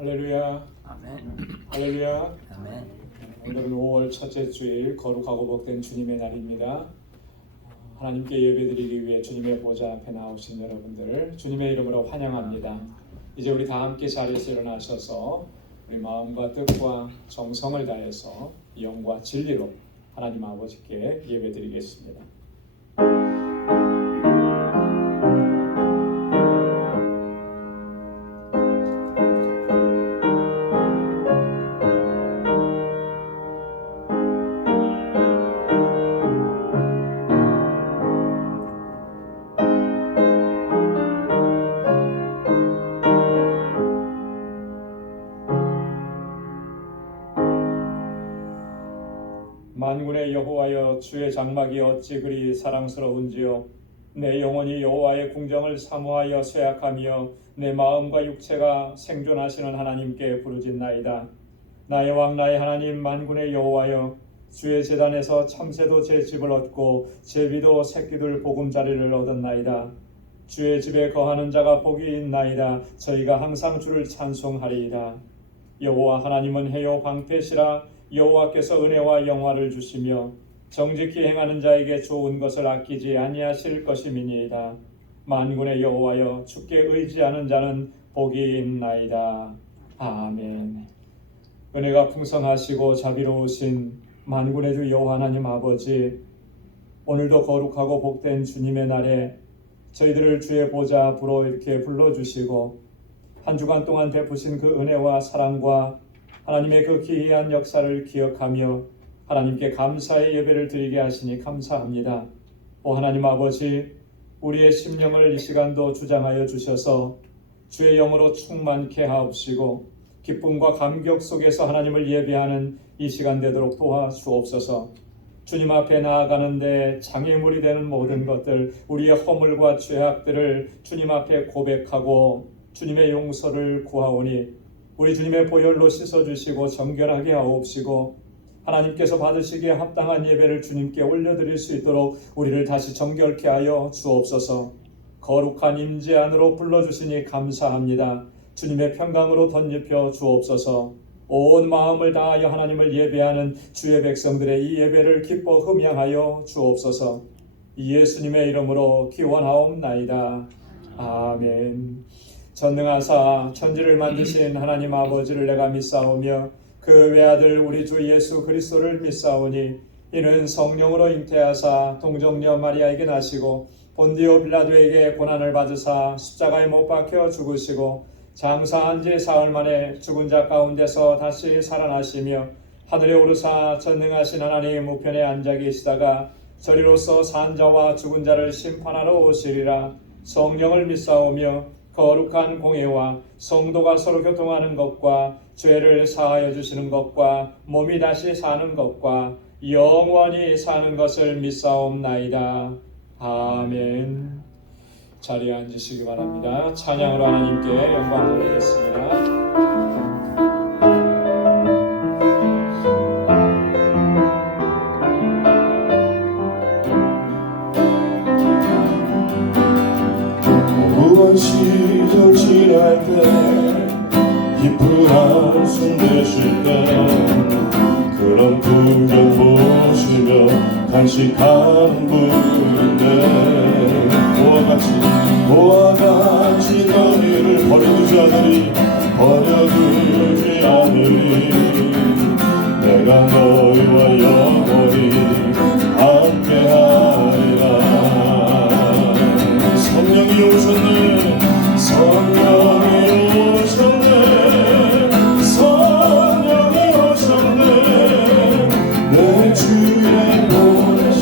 할렐루야. 아멘. 할렐루야. 아멘. 오늘은 5월 첫째 주일 거룩하고 복된 주님의 날입니다. 하나님께 예배드리기 위해 주님의 보좌 앞에 나오신 여러분들 주님의 이름으로 환영합니다. 이제 우리 다 함께 자리에서 일어나셔서 우리 마음과 뜻과 정성을 다해서 영과 진리로 하나님 아버지께 예배드리겠습니다. 만군의 여호와여, 주의 장막이 어찌 그리 사랑스러운지요. 내 영혼이 여호와의 궁정을 사모하여 쇠약하며 내 마음과 육체가 생존하시는 하나님께 부르짖나이다. 나의 왕 나의 하나님 만군의 여호와여, 주의 제단에서 참새도 제 집을 얻고 제비도 새끼들 보금자리를 얻었나이다. 주의 집에 거하는 자가 복이 있나이다. 저희가 항상 주를 찬송하리이다. 여호와 하나님은 해요 방패시라. 여호와께서 은혜와 영화를 주시며 정직히 행하는 자에게 좋은 것을 아끼지 아니하실 것임이니이다. 만군의 여호와여, 주께 의지하는 자는 복이 있나이다. 아멘. 은혜가 풍성하시고 자비로우신 만군의 주 여호와 하나님 아버지, 오늘도 거룩하고 복된 주님의 날에 저희들을 주의 보좌 앞으로 이렇게 불러주시고 한 주간 동안 베푸신 그 은혜와 사랑과 하나님의 그 기이한 역사를 기억하며 하나님께 감사의 예배를 드리게 하시니 감사합니다. 오 하나님 아버지, 우리의 심령을 이 시간도 주장하여 주셔서 주의 영으로 충만케 하옵시고 기쁨과 감격 속에서 하나님을 예배하는 이 시간 되도록 도와주옵소서. 주님 앞에 나아가는데 장애물이 되는 모든 것들, 우리의 허물과 죄악들을 주님 앞에 고백하고 주님의 용서를 구하오니 우리 주님의 보혈로 씻어주시고 정결하게 하옵시고 하나님께서 받으시기에 합당한 예배를 주님께 올려드릴 수 있도록 우리를 다시 정결케 하여 주옵소서. 거룩한 임재 안으로 불러주시니 감사합니다. 주님의 평강으로 덧입혀 주옵소서. 온 마음을 다하여 하나님을 예배하는 주의 백성들의 이 예배를 기뻐 흠양하여 주옵소서. 예수님의 이름으로 기원하옵나이다. 아멘. 전능하사 천지를 만드신 하나님 아버지를 내가 믿사오며 그 외아들 우리 주 예수 그리스도를 믿사오니 이는 성령으로 잉태하사 동정녀 마리아에게 나시고 본디오 빌라도에게 고난을 받으사 십자가에 못 박혀 죽으시고 장사한 지 사흘 만에 죽은 자 가운데서 다시 살아나시며 하늘에 오르사 전능하신 하나님 우편에 앉아 계시다가 저리로서 산 자와 죽은 자를 심판하러 오시리라. 성령을 믿사오며 거룩한 공예와 성도가 서로 교통하는 것과 죄를 사하여 주시는 것과 몸이 다시 사는 것과 영원히 사는 것을 믿사옵나이다. 아멘. 자리에 앉으시기 바랍니다. 찬양으로 하나님께 영광 돌리겠습니다. 시절 지날 때 깊은 한숨 내쉴 때 그런 풍경 보시며 간식하는 분인데 보와 같이 너희를 버려두지 않으리 내가 너희와 영원히 함께하리라. 성령이 오셨네. 성령이 오셨네. 내 주에 보내신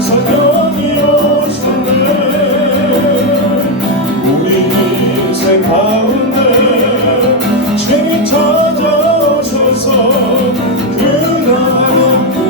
성령이 오셨네. 우리 인생 가운데 죄 찾아오셔서 그 나라를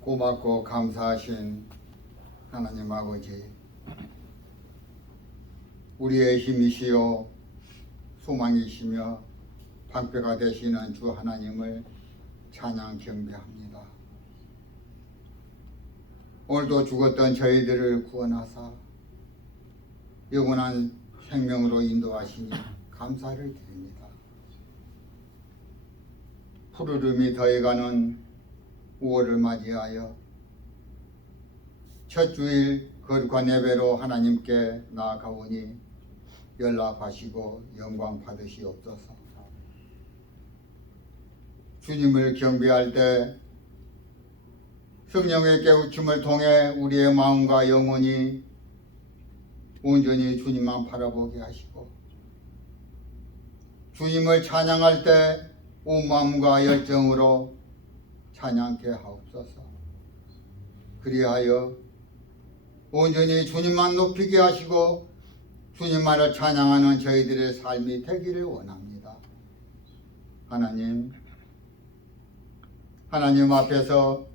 고맙고 감사하신 하나님 아버지, 우리의 힘이시요 소망이시며 방패가 되시는 주 하나님을 찬양 경배합니다. 오늘도 죽었던 저희들을 구원하사 영원한 생명으로 인도하시니 감사를 드립니다. 푸르름이 더해가는 5월을 맞이하여 첫 주일 거룩한 예배로 하나님께 나아가오니 연락하시고 영광 받으시옵소서. 주님을 경배할 때 성령의 깨우침을 통해 우리의 마음과 영혼이 온전히 주님만 바라보게 하시고, 주님을 찬양할 때 온 마음과 열정으로 찬양케 하옵소서. 그리하여 온전히 주님만 높이게 하시고 주님만을 찬양하는 저희들의 삶이 되기를 원합니다. 하나님 앞에서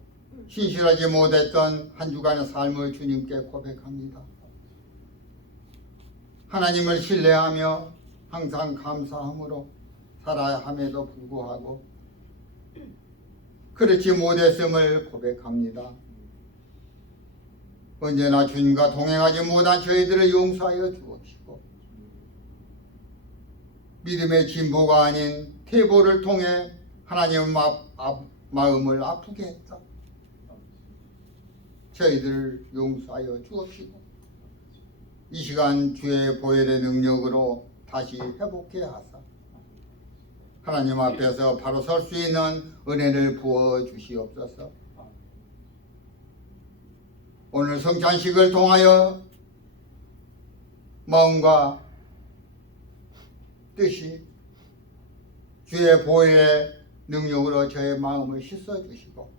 신실하지 못했던 한 주간의 삶을 주님께 고백합니다. 하나님을 신뢰하며 항상 감사함으로 살아야 함에도 불구하고 그렇지 못했음을 고백합니다. 언제나 주님과 동행하지 못한 저희들을 용서하여 주옵시고, 믿음의 진보가 아닌 퇴보를 통해 하나님의 마음을 아프게 했다. 저희들을 용서하여 주옵시고, 이 시간 주의 보혈의 능력으로 다시 회복해 하사 하나님 앞에서 바로 설 수 있는 은혜를 부어 주시옵소서. 오늘 성찬식을 통하여 마음과 뜻이 주의 보혈의 능력으로 저의 마음을 씻어주시고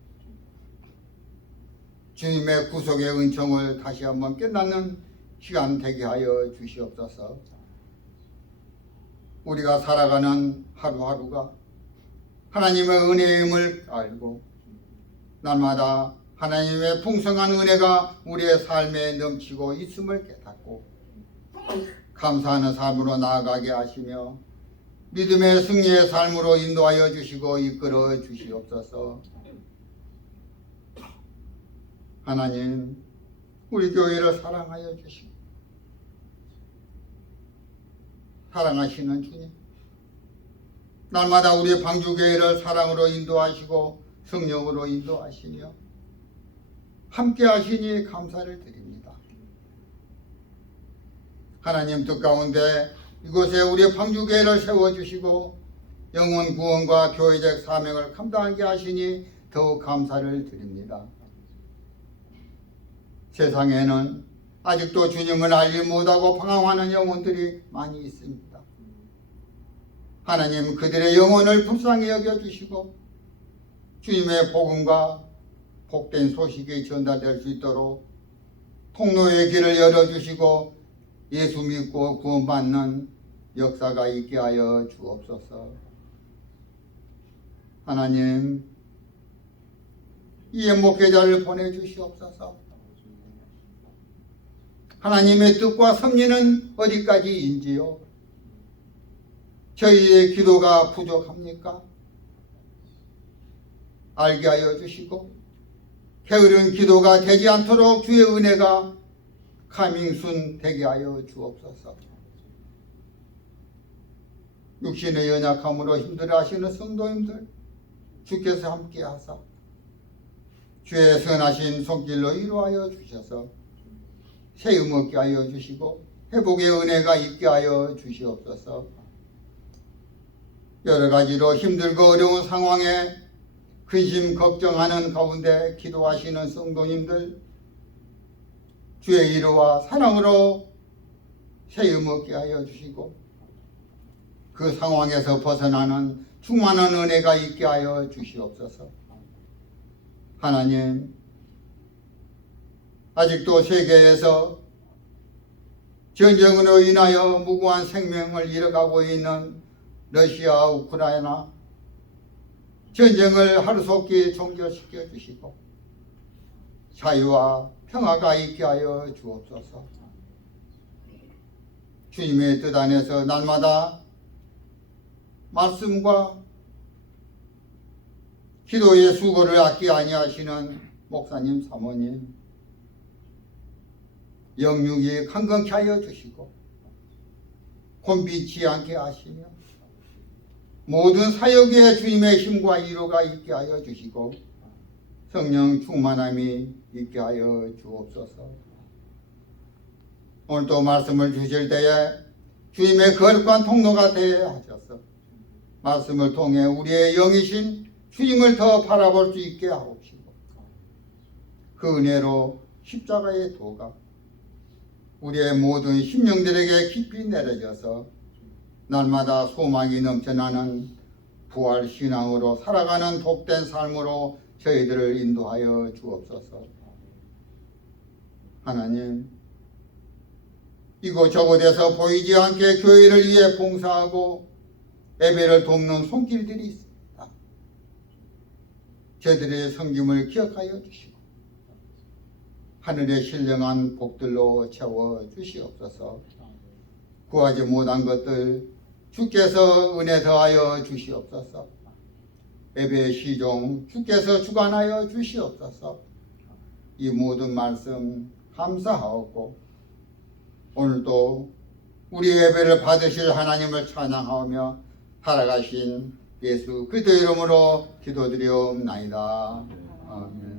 주님의 구속의 은총을 다시 한번 깨닫는 시간 되게 하여 주시옵소서. 우리가 살아가는 하루하루가 하나님의 은혜임을 알고 날마다 하나님의 풍성한 은혜가 우리의 삶에 넘치고 있음을 깨닫고 감사하는 삶으로 나아가게 하시며 믿음의 승리의 삶으로 인도하여 주시고 이끌어 주시옵소서. 하나님, 우리 교회를 사랑하여 주시고 사랑하시는 주님, 날마다 우리 방주교회를 사랑으로 인도하시고 성령으로 인도하시며 함께 하시니 감사를 드립니다. 하나님 뜻 가운데 이곳에 우리 방주교회를 세워주시고 영혼 구원과 교회적 사명을 감당하게 하시니 더욱 감사를 드립니다. 세상에는 아직도 주님을 알지 못하고 방황하는 영혼들이 많이 있습니다. 하나님, 그들의 영혼을 불쌍히 여겨주시고 주님의 복음과 복된 소식이 전달될 수 있도록 통로의 길을 열어주시고 예수 믿고 구원받는 역사가 있게 하여 주옵소서. 하나님, 이 목회자를 보내주시옵소서. 하나님의 뜻과 섭리는 어디까지인지요? 저희의 기도가 부족합니까? 알게 하여 주시고 게으른 기도가 되지 않도록 주의 은혜가 가밍순 되게 하여 주옵소서. 육신의 연약함으로 힘들어하시는 성도님들 주께서 함께 하사 주의 선하신 손길로 이루하여 주셔서 세움 얻게 하여 주시고 회복의 은혜가 있게 하여 주시옵소서. 여러 가지로 힘들고 어려운 상황에 근심 걱정하는 가운데 기도하시는 성도님들 주의 위로와 사랑으로 세움 얻게 하여 주시고 그 상황에서 벗어나는 충만한 은혜가 있게 하여 주시옵소서. 하나님, 아직도 세계에서 전쟁으로 인하여 무고한 생명을 잃어가고 있는 러시아, 우크라이나 전쟁을 하루속히 종결시켜 주시고 자유와 평화가 있게 하여 주옵소서. 주님의 뜻 안에서 날마다 말씀과 기도의 수고를 아끼지 아니하시는 목사님, 사모님 영육이 강건케 하여 주시고 곤비치 않게 하시며 모든 사역에 주님의 힘과 위로가 있게 하여 주시고 성령 충만함이 있게 하여 주옵소서. 오늘도 말씀을 주실 때에 주님의 거룩한 통로가 되어 하셔서 말씀을 통해 우리의 영이신 주님을 더 바라볼 수 있게 하옵시고 그 은혜로 십자가의 도가 우리의 모든 심령들에게 깊이 내려져서 날마다 소망이 넘쳐나는 부활신앙으로 살아가는 복된 삶으로 저희들을 인도하여 주옵소서. 하나님, 이곳저곳에서 보이지 않게 교회를 위해 봉사하고 예배를 돕는 손길들이 있습니다. 저들의 섬김을 기억하여 주시고 하늘의 신령한 복들로 채워 주시옵소서. 구하지 못한 것들 주께서 은혜 더하여 주시옵소서. 예배의 시종 주께서 주관하여 주시옵소서. 이 모든 말씀 감사하옵고 오늘도 우리 예배를 받으실 하나님을 찬양하며 살아가신 예수 그리스도 이름으로 기도드리옵나이다. 아멘.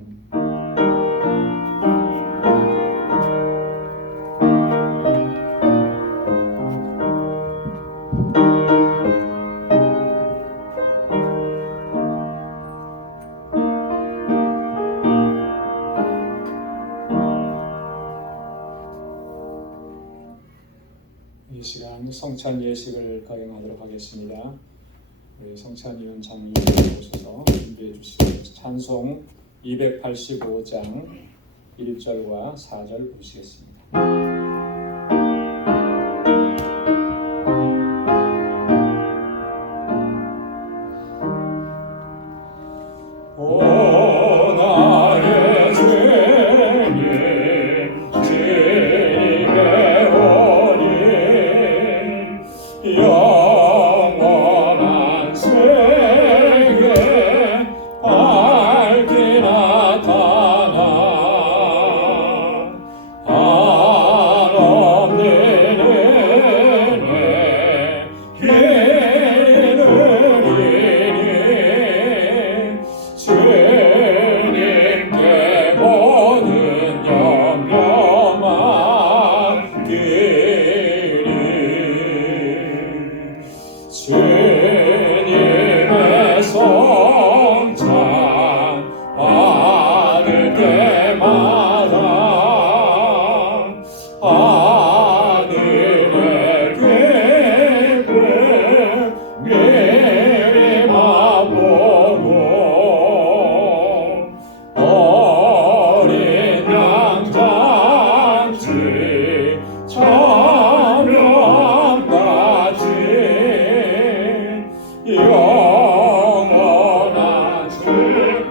이 시간 성찬 예식을 거행하도록 하겠습니다. 우리 성찬위원장님 오셔서 준비해 주시고 찬송 285장 1절과 4절 부르시겠습니다. 주님의 성찬 받을 때마다 하늘의 기쁨 미리 맛보고 어린 양잔치 천명까지 영원한 축복을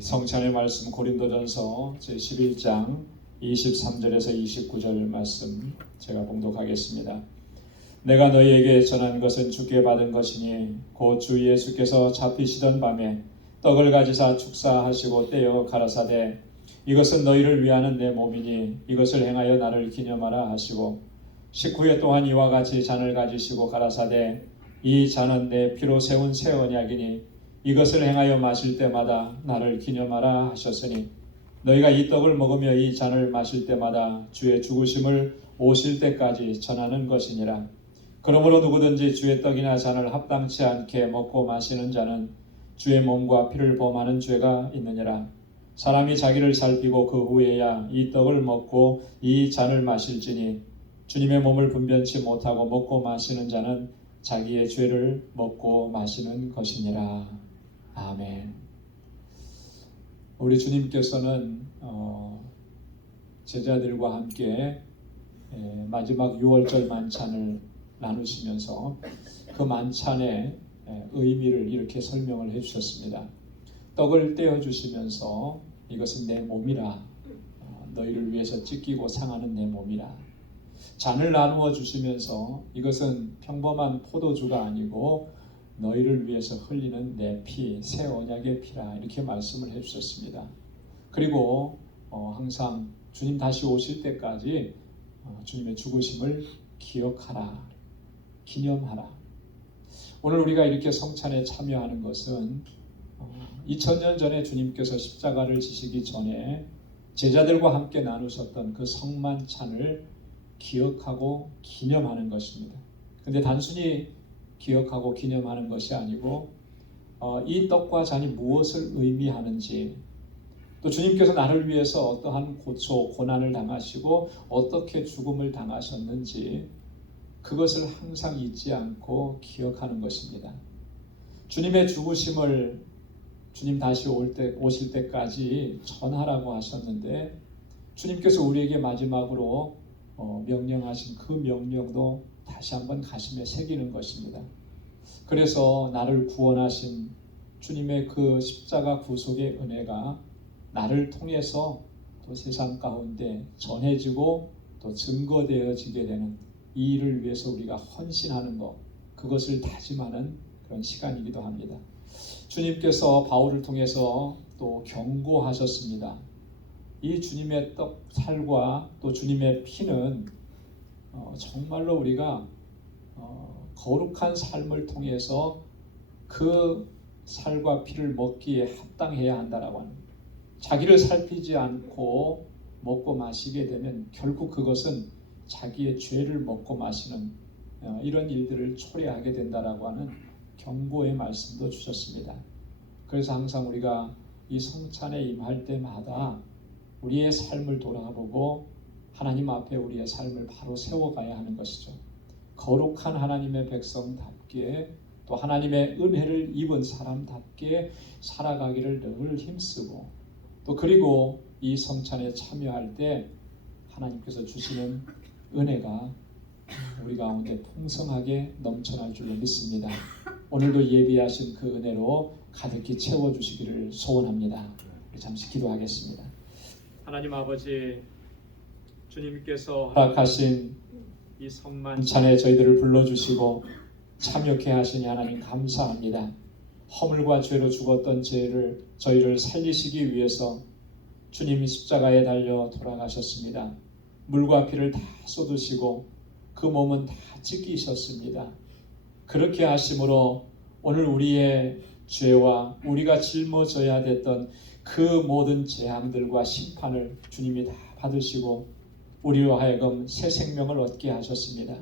성찬의 말씀 고린도전서 제11장 23절에서 29절 말씀 제가 봉독하겠습니다. 내가 너희에게 전한 것은 주께 받은 것이니 곧 주 예수께서 잡히시던 밤에 떡을 가지사 축사하시고 떼어 가라사대 이것은 너희를 위하는 내 몸이니 이것을 행하여 나를 기념하라 하시고 식후에 또한 이와 같이 잔을 가지시고 가라사대 이 잔은 내 피로 세운 새 언약이니 이것을 행하여 마실 때마다 나를 기념하라 하셨으니 너희가 이 떡을 먹으며 이 잔을 마실 때마다 주의 죽으심을 오실 때까지 전하는 것이니라. 그러므로 누구든지 주의 떡이나 잔을 합당치 않게 먹고 마시는 자는 주의 몸과 피를 범하는 죄가 있느니라. 사람이 자기를 살피고 그 후에야 이 떡을 먹고 이 잔을 마실지니 주님의 몸을 분변치 못하고 먹고 마시는 자는 자기의 죄를 먹고 마시는 것이니라. 아멘. 우리 주님께서는 제자들과 함께 마지막 6월절 만찬을 나누시면서 그 만찬의 의미를 이렇게 설명을 해주셨습니다. 떡을 떼어주시면서 이것은 내 몸이라, 너희를 위해서 찢기고 상하는 내 몸이라. 잔을 나누어 주시면서 이것은 평범한 포도주가 아니고 너희를 위해서 흘리는 내 피, 새 언약의 피라, 이렇게 말씀을 해주셨습니다. 그리고 항상 주님 다시 오실 때까지 주님의 죽으심을 기억하라, 기념하라. 오늘 우리가 이렇게 성찬에 참여하는 것은 2000년 전에 주님께서 십자가를 지시기 전에 제자들과 함께 나누셨던 그 성만찬을 기억하고 기념하는 것입니다. 근데 단순히 기억하고 기념하는 것이 아니고 이 떡과 잔이 무엇을 의미하는지, 또 주님께서 나를 위해서 어떠한 고초, 고난을 당하시고 어떻게 죽음을 당하셨는지 그것을 항상 잊지 않고 기억하는 것입니다. 주님의 죽으심을 주님 다시 오실 때까지 전하라고 하셨는데 주님께서 우리에게 마지막으로 명령하신 그 명령도 다시 한번 가슴에 새기는 것입니다. 그래서 나를 구원하신 주님의 그 십자가 구속의 은혜가 나를 통해서 또 세상 가운데 전해지고 또 증거되어지게 되는 이 일을 위해서 우리가 헌신하는 것, 그것을 다짐하는 그런 시간이기도 합니다. 주님께서 바울을 통해서 또 경고하셨습니다. 이 주님의 떡, 살과 또 주님의 피는 정말로 우리가 거룩한 삶을 통해서 그 살과 피를 먹기에 합당해야 한다라고 합니다. 자기를 살피지 않고 먹고 마시게 되면 결국 그것은 자기의 죄를 먹고 마시는 이런 일들을 초래하게 된다라고 하는 경고의 말씀도 주셨습니다. 그래서 항상 우리가 이 성찬에 임할 때마다 우리의 삶을 돌아보고 하나님 앞에 우리의 삶을 바로 세워가야 하는 것이죠. 거룩한 하나님의 백성답게 또 하나님의 은혜를 입은 사람답게 살아가기를 늘 힘쓰고, 또 그리고 이 성찬에 참여할 때 하나님께서 주시는 은혜가 우리 가운데 풍성하게 넘쳐날 줄로 믿습니다. 오늘도 예비하신 그 은혜로 가득히 채워주시기를 소원합니다. 우리 잠시 기도하겠습니다. 하나님 아버지, 주님께서 허락하신 이 성만찬에 저희들을 불러주시고 참여케 하시니 하나님 감사합니다. 허물과 죄로 죽었던 저희를 살리시기 위해서 주님이 십자가에 달려 돌아가셨습니다. 물과 피를 다 쏟으시고 그 몸은 다 찢기셨습니다. 그렇게 하심으로 오늘 우리의 죄와 우리가 짊어져야 됐던 그 모든 재앙들과 심판을 주님이 다 받으시고 우리로 하여금 새 생명을 얻게 하셨습니다.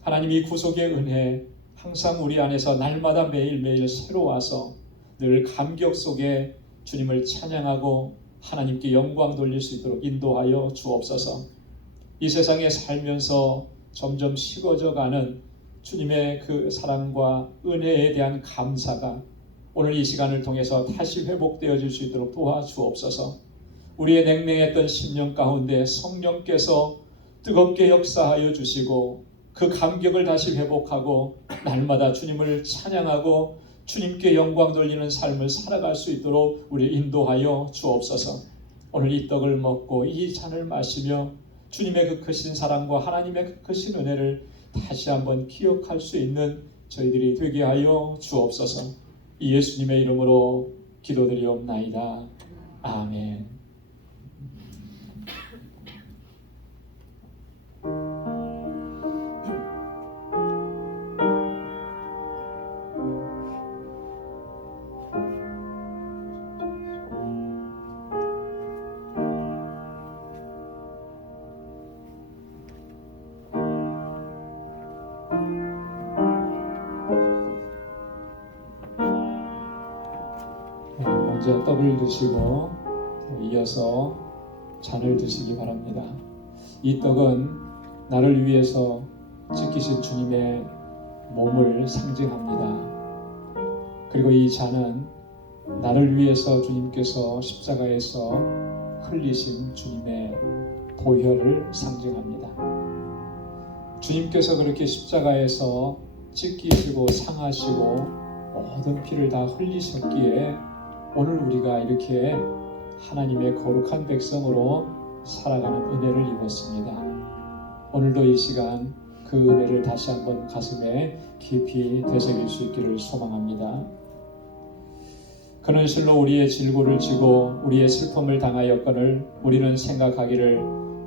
하나님, 이 구속의 은혜 항상 우리 안에서 날마다 매일매일 새로워서 늘 감격 속에 주님을 찬양하고 하나님께 영광 돌릴 수 있도록 인도하여 주옵소서. 이 세상에 살면서 점점 식어져가는 주님의 그 사랑과 은혜에 대한 감사가 오늘 이 시간을 통해서 다시 회복되어질 수 있도록 도와주옵소서. 우리의 냉랭했던 심령 가운데 성령께서 뜨겁게 역사하여 주시고 그 감격을 다시 회복하고 날마다 주님을 찬양하고 주님께 영광 돌리는 삶을 살아갈 수 있도록 우리 인도하여 주옵소서. 오늘 이 떡을 먹고 이 잔을 마시며 주님의 그 크신 사랑과 하나님의 그 크신 은혜를 다시 한번 기억할 수 있는 저희들이 되게 하여 주옵소서. 이 예수님의 이름으로 기도드리옵나이다. 아멘. 먼저 떡을 드시고 이어서 잔을 드시기 바랍니다. 이 떡은 나를 위해서 찢기신 주님의 몸을 상징합니다. 그리고 이 잔은 나를 위해서 주님께서 십자가에서 흘리신 주님의 보혈을 상징합니다. 주님께서 그렇게 십자가에서 찢기시고 상하시고 모든 피를 다 흘리셨기에 오늘 우리가 이렇게 하나님의 거룩한 백성으로 살아가는 은혜를 입었습니다. 오늘도 이 시간 그 은혜를 다시 한번 가슴에 깊이 되새길 수 있기를 소망합니다. 그는 실로 우리의 질고를 지고 우리의 슬픔을 당하였거늘 우리는 생각하기를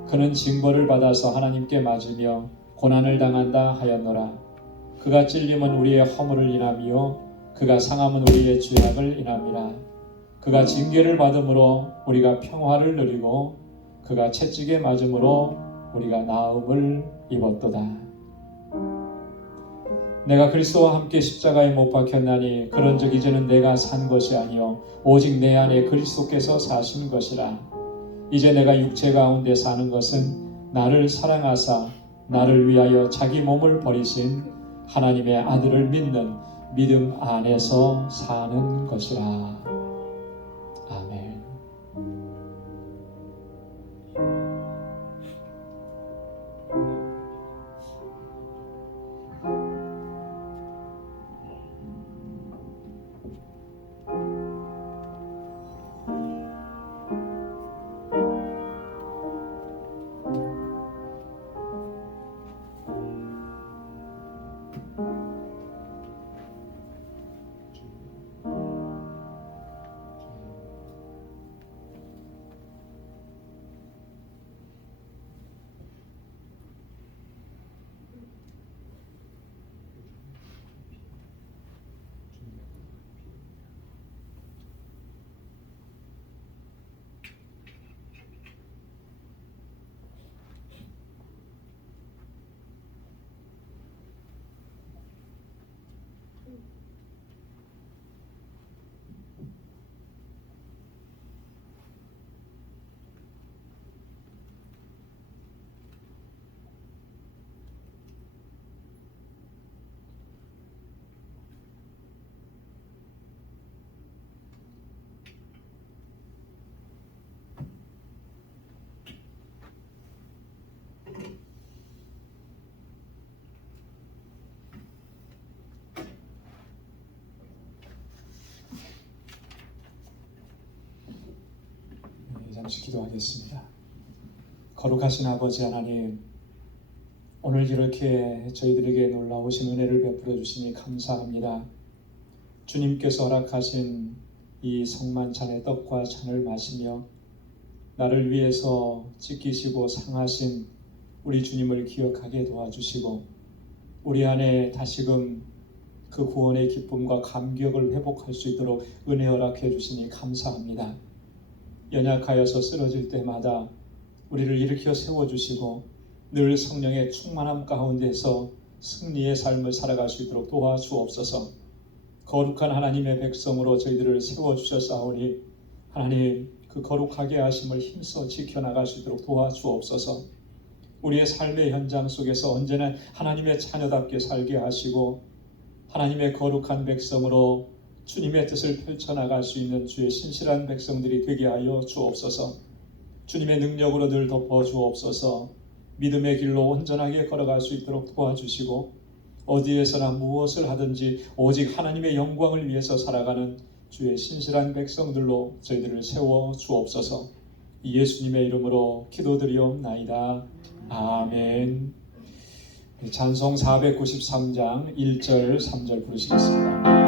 그는 징벌을 받아서 하나님께 맞으며 고난을 당한다 하였노라. 그가 찔림은 우리의 허물을 인함이요 그가 상함은 우리의 죄악을 인함이라. 그가 징계를 받음으로 우리가 평화를 누리고 그가 채찍에 맞음으로 우리가 나음을 입었도다. 내가 그리스도와 함께 십자가에 못 박혔나니 그런즉 이제는 내가 산 것이 아니요 오직 내 안에 그리스도께서 사신 것이라. 이제 내가 육체 가운데 사는 것은 나를 사랑하사 나를 위하여 자기 몸을 버리신 하나님의 아들을 믿는 믿음 안에서 사는 것이라. 아멘. 잠시 기도하겠습니다. 거룩하신 아버지 하나님, 오늘 이렇게 저희들에게 놀라우신 은혜를 베풀어 주시니 감사합니다. 주님께서 허락하신 이 성만찬의 떡과 잔을 마시며 나를 위해서 찢기시고 상하신 우리 주님을 기억하게 도와주시고 우리 안에 다시금 그 구원의 기쁨과 감격을 회복할 수 있도록 은혜 허락해 주시니 감사합니다. 연약하여서 쓰러질 때마다 우리를 일으켜 세워주시고 늘 성령의 충만함 가운데서 승리의 삶을 살아갈 수 있도록 도와주옵소서. 거룩한 하나님의 백성으로 저희들을 세워주셨사오니 하나님 그 거룩하게 하심을 힘써 지켜나갈 수 있도록 도와주옵소서. 우리의 삶의 현장 속에서 언제나 하나님의 자녀답게 살게 하시고 하나님의 거룩한 백성으로 주님의 뜻을 펼쳐나갈 수 있는 주의 신실한 백성들이 되게 하여 주옵소서. 주님의 능력으로 늘 덮어주옵소서. 믿음의 길로 온전하게 걸어갈 수 있도록 도와주시고 어디에서나 무엇을 하든지 오직 하나님의 영광을 위해서 살아가는 주의 신실한 백성들로 저희들을 세워 주옵소서. 예수님의 이름으로 기도드리옵나이다. 아멘. 찬송 493장 1절 3절 부르시겠습니다.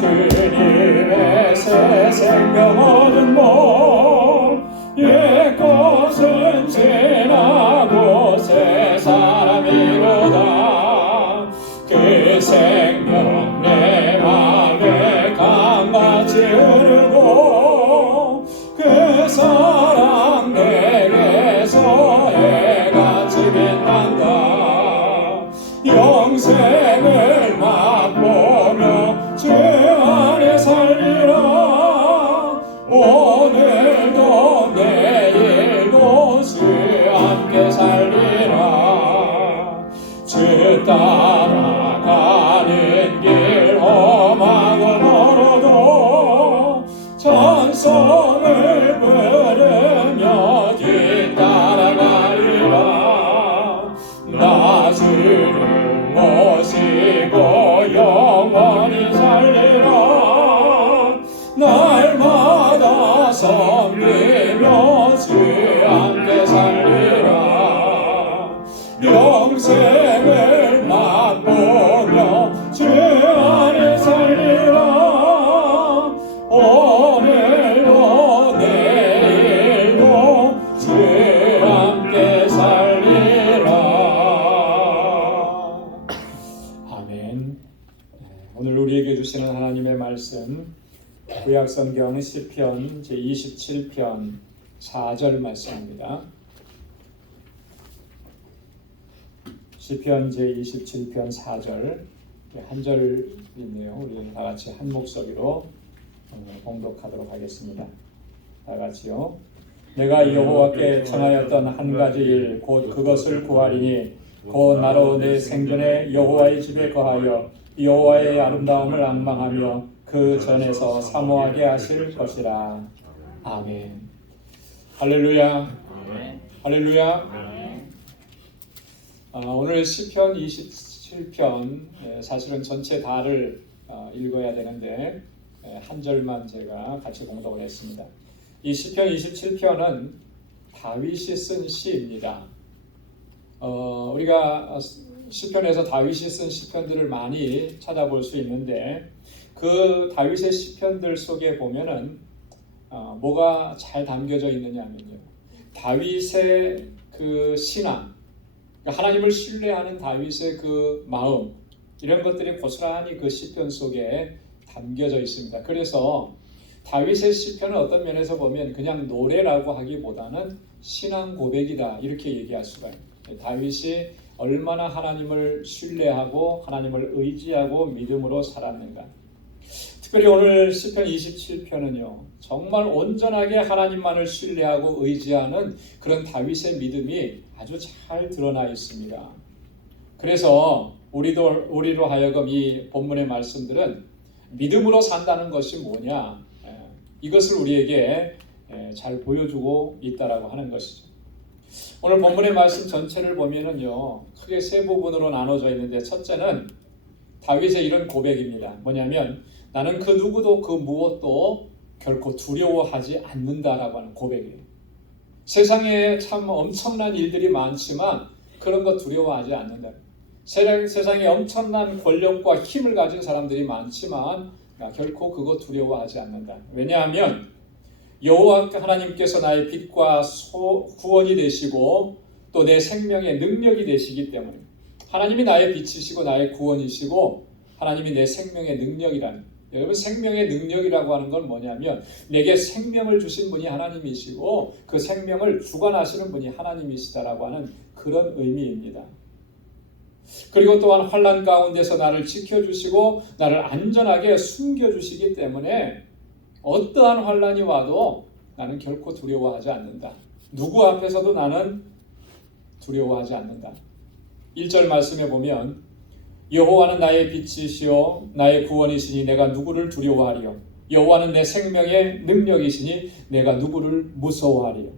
주님의 새 생명 얻은 몸 옛것은 지나고 새 사람이로다. 그 생명 내 맘에 강같이 흐르고 그 사랑 내게서 해같이 빛난다. 찬송을 부르며 뒤따라가리라. 나 주를 모시고 영원히 살리라. 날마다 섬기며 주 함께 살리라. 영생을 맛보며 주 안에 살리라. 오늘도 내일도 주 함께 살리라. 아멘. 오늘 우리에게 주시는 하나님의 말씀, 구약성경 시편 제27편 4절 말씀입니다. 시편 제27편 4절 한 절이네요. 우리 다 같이 한 목소리로 봉독하도록 하겠습니다. 다 같이요. 내가 여호와께 청하였던 한 가지 일 곧 그것을 구하리니 곧 나로 내 생전에 여호와의 집에 거하여 여호와의 아름다움을 앙망하며 그 전에서 사모하게 하실 것이라. 아멘. 할렐루야. 할렐루야. 오늘 시편 27편 사실은 전체 다를 읽어야 되는데 한 절만 제가 같이 봉독을 했습니다. 이 시편 27편은 다윗이 쓴 시입니다. 우리가 시편에서 다윗이 쓴 시편들을 많이 찾아볼 수 있는데 그 다윗의 시편들 속에 보면은 뭐가 잘 담겨져 있느냐면요, 다윗의 그 신앙, 하나님을 신뢰하는 다윗의 그 마음, 이런 것들이 고스란히 그 시편 속에 담겨져 있습니다. 그래서 다윗의 시편은 어떤 면에서 보면 그냥 노래라고 하기보다는 신앙 고백이다, 이렇게 얘기할 수가 있습니다. 다윗이 얼마나 하나님을 신뢰하고 하나님을 의지하고 믿음으로 살았는가. 특별히 오늘 시편 27편은요, 정말 온전하게 하나님만을 신뢰하고 의지하는 그런 다윗의 믿음이 아주 잘 드러나 있습니다. 그래서 우리로 하여금 이 본문의 말씀들은 믿음으로 산다는 것이 뭐냐, 이것을 우리에게 잘 보여주고 있다라고 하는 것이죠. 오늘 본문의 말씀 전체를 보면은요, 크게 세 부분으로 나눠져 있는데, 첫째는 다윗의 이런 고백입니다. 뭐냐면 나는 그 누구도 그 무엇도 결코 두려워하지 않는다라고 하는 고백이에요. 세상에 참 엄청난 일들이 많지만 그런 거 두려워하지 않는다. 세상에 엄청난 권력과 힘을 가진 사람들이 많지만 결코 그거 두려워하지 않는다. 왜냐하면 여호와 하나님께서 나의 빛과 구원이 되시고 또 내 생명의 능력이 되시기 때문에, 하나님이 나의 빛이시고 나의 구원이시고 하나님이 내 생명의 능력이라는, 여러분 생명의 능력이라고 하는 건 뭐냐면 내게 생명을 주신 분이 하나님이시고 그 생명을 주관하시는 분이 하나님이시다라고 하는 그런 의미입니다. 그리고 또한 환난 가운데서 나를 지켜주시고 나를 안전하게 숨겨주시기 때문에 어떠한 환난이 와도 나는 결코 두려워하지 않는다. 누구 앞에서도 나는 두려워하지 않는다. 1절 말씀에 보면 여호와는 나의 빛이시요 나의 구원이시니 내가 누구를 두려워하리요. 여호와는 내 생명의 능력이시니 내가 누구를 무서워하리요.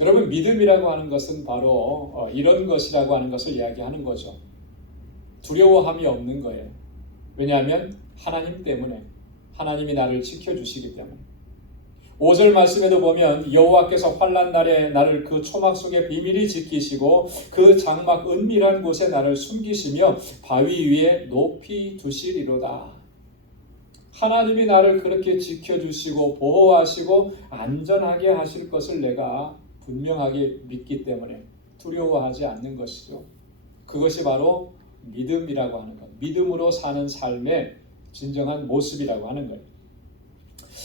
여러분, 믿음이라고 하는 것은 바로 이런 것이라고 하는 것을 이야기하는 거죠. 두려워함이 없는 거예요. 왜냐하면 하나님 때문에, 하나님이 나를 지켜주시기 때문에. 5절 말씀에도 보면 여호와께서 환난 날에 나를 그 초막 속에 비밀히 지키시고 그 장막 은밀한 곳에 나를 숨기시며 바위 위에 높이 두시리로다. 하나님이 나를 그렇게 지켜주시고 보호하시고 안전하게 하실 것을 내가 분명하게 믿기 때문에 두려워하지 않는 것이죠. 그것이 바로 믿음이라고 하는 것, 믿음으로 사는 삶의 진정한 모습이라고 하는 거예요.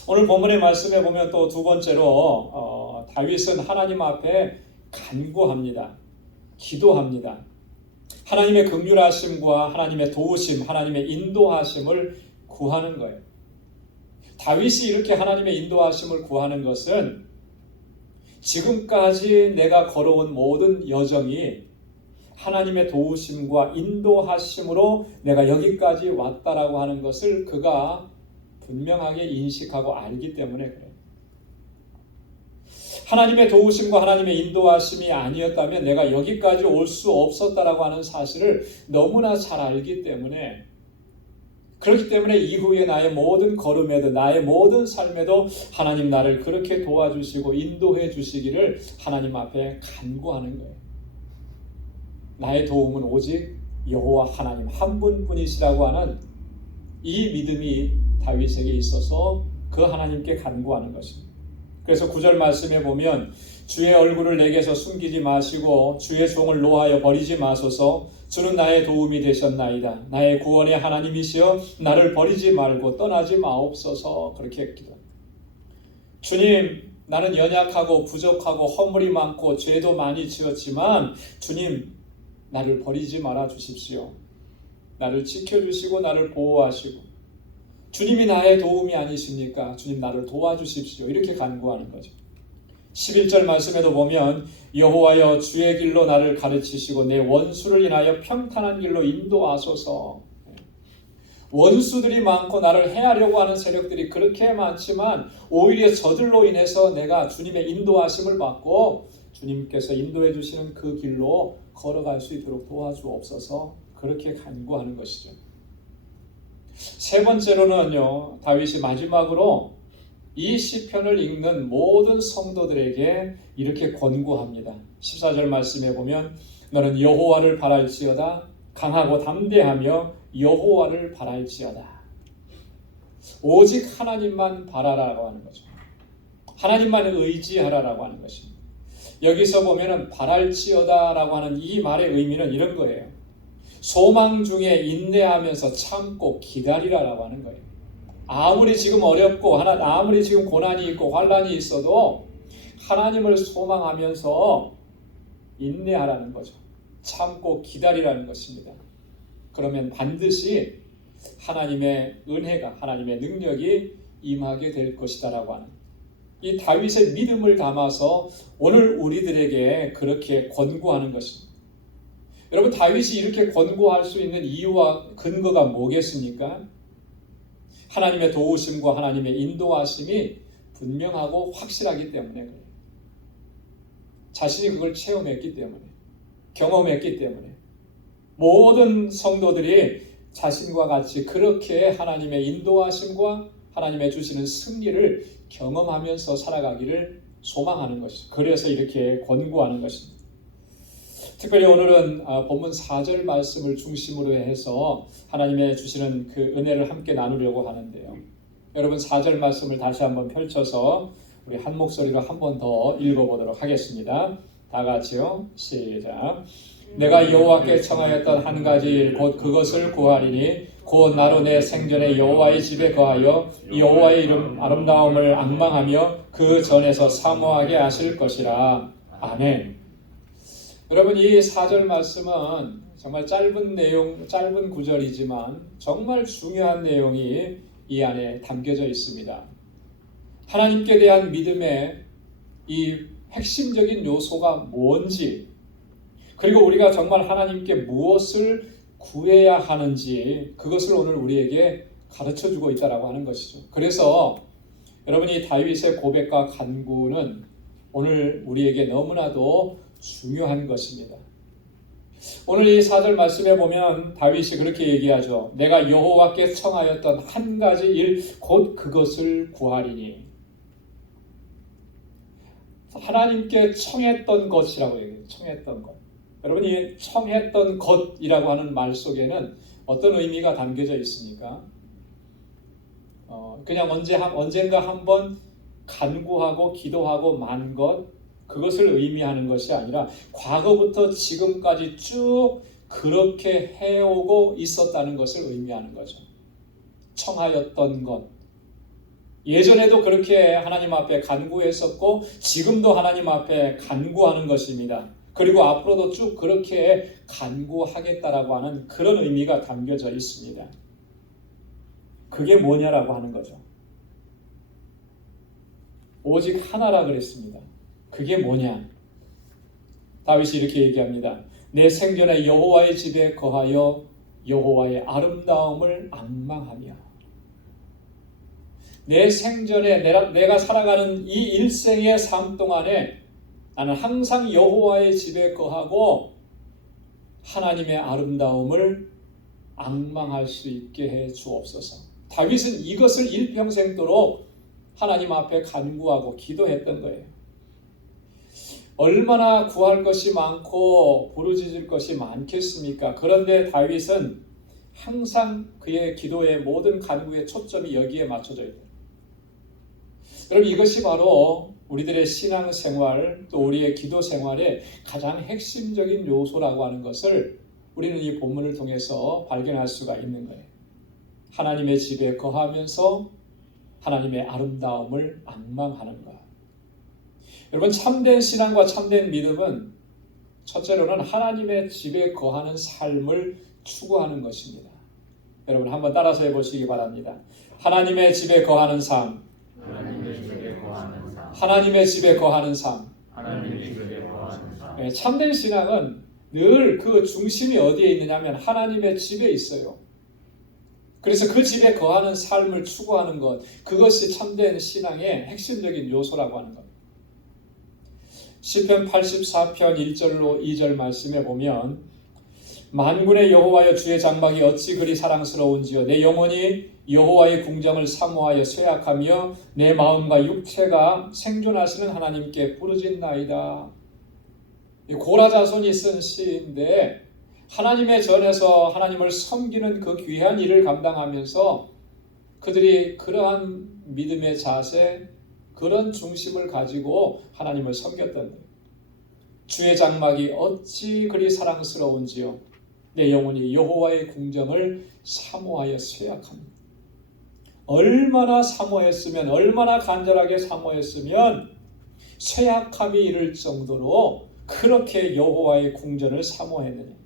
오늘 본문의 말씀에 보면 또 두 번째로 다윗은 하나님 앞에 간구합니다. 기도합니다. 하나님의 긍휼하심과 하나님의 도우심, 하나님의 인도하심을 구하는 거예요. 다윗이 이렇게 하나님의 인도하심을 구하는 것은 지금까지 내가 걸어온 모든 여정이 하나님의 도우심과 인도하심으로 내가 여기까지 왔다라고 하는 것을 그가 분명하게 인식하고 알기 때문에 그래요. 하나님의 도우심과 하나님의 인도하심이 아니었다면 내가 여기까지 올 수 없었다라고 하는 사실을 너무나 잘 알기 때문에, 그렇기 때문에 이후에 나의 모든 걸음에도 나의 모든 삶에도 하나님 나를 그렇게 도와주시고 인도해 주시기를 하나님 앞에 간구하는 거예요. 나의 도움은 오직 여호와 하나님 한 분뿐이시라고 하는 이 믿음이 다윗에게 있어서 그 하나님께 간구하는 것입니다. 그래서 9절 말씀에 보면 주의 얼굴을 내게서 숨기지 마시고 주의 종을 노하여 버리지 마소서. 주는 나의 도움이 되셨나이다. 나의 구원의 하나님이시여 나를 버리지 말고 떠나지 마옵소서. 그렇게 기도합니다. 주님, 나는 연약하고 부족하고 허물이 많고 죄도 많이 지었지만 주님, 나를 버리지 말아 주십시오. 나를 지켜주시고 나를 보호하시고 주님이 나의 도움이 아니십니까? 주님, 나를 도와주십시오. 이렇게 간구하는 거죠. 11절 말씀에도 보면 여호와여 주의 길로 나를 가르치시고 내 원수를 인하여 평탄한 길로 인도하소서. 원수들이 많고 나를 해하려고 하는 세력들이 그렇게 많지만 오히려 저들로 인해서 내가 주님의 인도하심을 받고 주님께서 인도해 주시는 그 길로 걸어갈 수 있도록 도와주옵소서. 그렇게 간구하는 것이죠. 세 번째로는요, 다윗이 마지막으로 이 시편을 읽는 모든 성도들에게 이렇게 권고합니다. 14절 말씀에 보면 너는 여호와를 바랄지어다. 강하고 담대하며 여호와를 바랄지어다. 오직 하나님만 바라라고 하는 거죠. 하나님만 의지하라라고 하는 것입니다. 여기서 보면은 바랄지어다라고 하는 이 말의 의미는 이런 거예요. 소망 중에 인내하면서 참고 기다리라라고 하는 거예요. 아무리 지금 어렵고 아무리 지금 고난이 있고 환난이 있어도 하나님을 소망하면서 인내하라는 거죠. 참고 기다리라는 것입니다. 그러면 반드시 하나님의 은혜가, 하나님의 능력이 임하게 될 것이다라고 하는 이 다윗의 믿음을 담아서 오늘 우리들에게 그렇게 권고하는 것입니다. 여러분, 다윗이 이렇게 권고할 수 있는 이유와 근거가 뭐겠습니까? 하나님의 도우심과 하나님의 인도하심이 분명하고 확실하기 때문에 그래요. 자신이 그걸 체험했기 때문에, 경험했기 때문에 모든 성도들이 자신과 같이 그렇게 하나님의 인도하심과 하나님의 주시는 승리를 경험하면서 살아가기를 소망하는 것이죠. 그래서 이렇게 권고하는 것입니다. 특별히 오늘은 본문 4절 말씀을 중심으로 해서 하나님의 주시는 그 은혜를 함께 나누려고 하는데요. 여러분, 4절 말씀을 다시 한번 펼쳐서 우리 한 목소리로 한 번 더 읽어보도록 하겠습니다. 다 같이요. 시작. 내가 여호와께 청하였던 한 가지 일 곧 그것을 구하리니 곧 나로 내 생전에 여호와의 집에 거하여 여호와의 이름 아름다움을 앙망하며 그 전에서 사모하게 하실 것이라. 아멘. 여러분, 이 4절 말씀은 정말 짧은 구절이지만 정말 중요한 내용이 이 안에 담겨져 있습니다. 하나님께 대한 믿음의 이 핵심적인 요소가 뭔지, 그리고 우리가 정말 하나님께 무엇을 구해야 하는지 그것을 오늘 우리에게 가르쳐주고 있다라고 하는 것이죠. 그래서 여러분이 다윗의 고백과 간구는 오늘 우리에게 너무나도 중요한 것입니다. 오늘 이 4절 말씀에 보면 다윗이 그렇게 얘기하죠. 내가 여호와께 청하였던 한 가지 일 곧 그것을 구하리니. 하나님께 청했던 것이라고 얘기해요. 청했던 것. 여러분이 청했던 것이라고 하는 말 속에는 어떤 의미가 담겨져 있습니까? 그냥 언젠가 한번 간구하고 기도하고 만 것, 그것을 의미하는 것이 아니라 과거부터 지금까지 쭉 그렇게 해오고 있었다는 것을 의미하는 거죠. 청하였던 것. 예전에도 그렇게 하나님 앞에 간구했었고 지금도 하나님 앞에 간구하는 것입니다. 그리고 앞으로도 쭉 그렇게 간구하겠다라고 하는 그런 의미가 담겨져 있습니다. 그게 뭐냐라고 하는 거죠. 오직 하나라 그랬습니다. 그게 뭐냐? 다윗이 이렇게 얘기합니다. 내 생전에 여호와의 집에 거하여 여호와의 아름다움을 앙망하며. 내 생전에 내가 살아가는 이 일생의 삶 동안에 나는 항상 여호와의 집에 거하고 하나님의 아름다움을 앙망할 수 있게 해 주옵소서. 다윗은 이것을 일평생도록 하나님 앞에 간구하고 기도했던 거예요. 얼마나 구할 것이 많고 부르짖을 것이 많겠습니까? 그런데 다윗은 항상 그의 기도의 모든 간구의 초점이 여기에 맞춰져 있다. 여러분, 이것이 바로 우리들의 신앙생활 또 우리의 기도 생활의 가장 핵심적인 요소라고 하는 것을 우리는 이 본문을 통해서 발견할 수가 있는 거예요. 하나님의 집에 거하면서 하나님의 아름다움을 앙망하는 것. 여러분, 참된 신앙과 참된 믿음은 첫째로는 하나님의 집에 거하는 삶을 추구하는 것입니다. 여러분, 한번 따라서 해보시기 바랍니다. 하나님의 집에 거하는 삶. 하나님의 집에 거하는 삶. 하나님의 집에 거하는 삶. 하나님의 집에 거하는 삶. 네, 참된 신앙은 늘 그 중심이 어디에 있느냐면 하나님의 집에 있어요. 그래서 그 집에 거하는 삶을 추구하는 것, 그것이 참된 신앙의 핵심적인 요소라고 하는 것. 시편 84편 1절로 2절 말씀에 보면 만군의 여호와여 주의 장막이 어찌 그리 사랑스러운지요 내 영혼이 여호와의 궁정을 사모하여 쇠약하며 내 마음과 육체가 생존하시는 하나님께 부르짖나이다. 고라 자손이 쓴 시인데 하나님의 전에서 하나님을 섬기는 그 귀한 일을 감당하면서 그들이 그러한 믿음의 자세, 그런 중심을 가지고 하나님을 섬겼던 거예요. 주의 장막이 어찌 그리 사랑스러운지요 내 영혼이 여호와의 궁정을 사모하여 쇠약합니다. 얼마나 사모했으면, 얼마나 간절하게 사모했으면 쇠약함이 이를 정도로 그렇게 여호와의 궁전을 사모했느냐.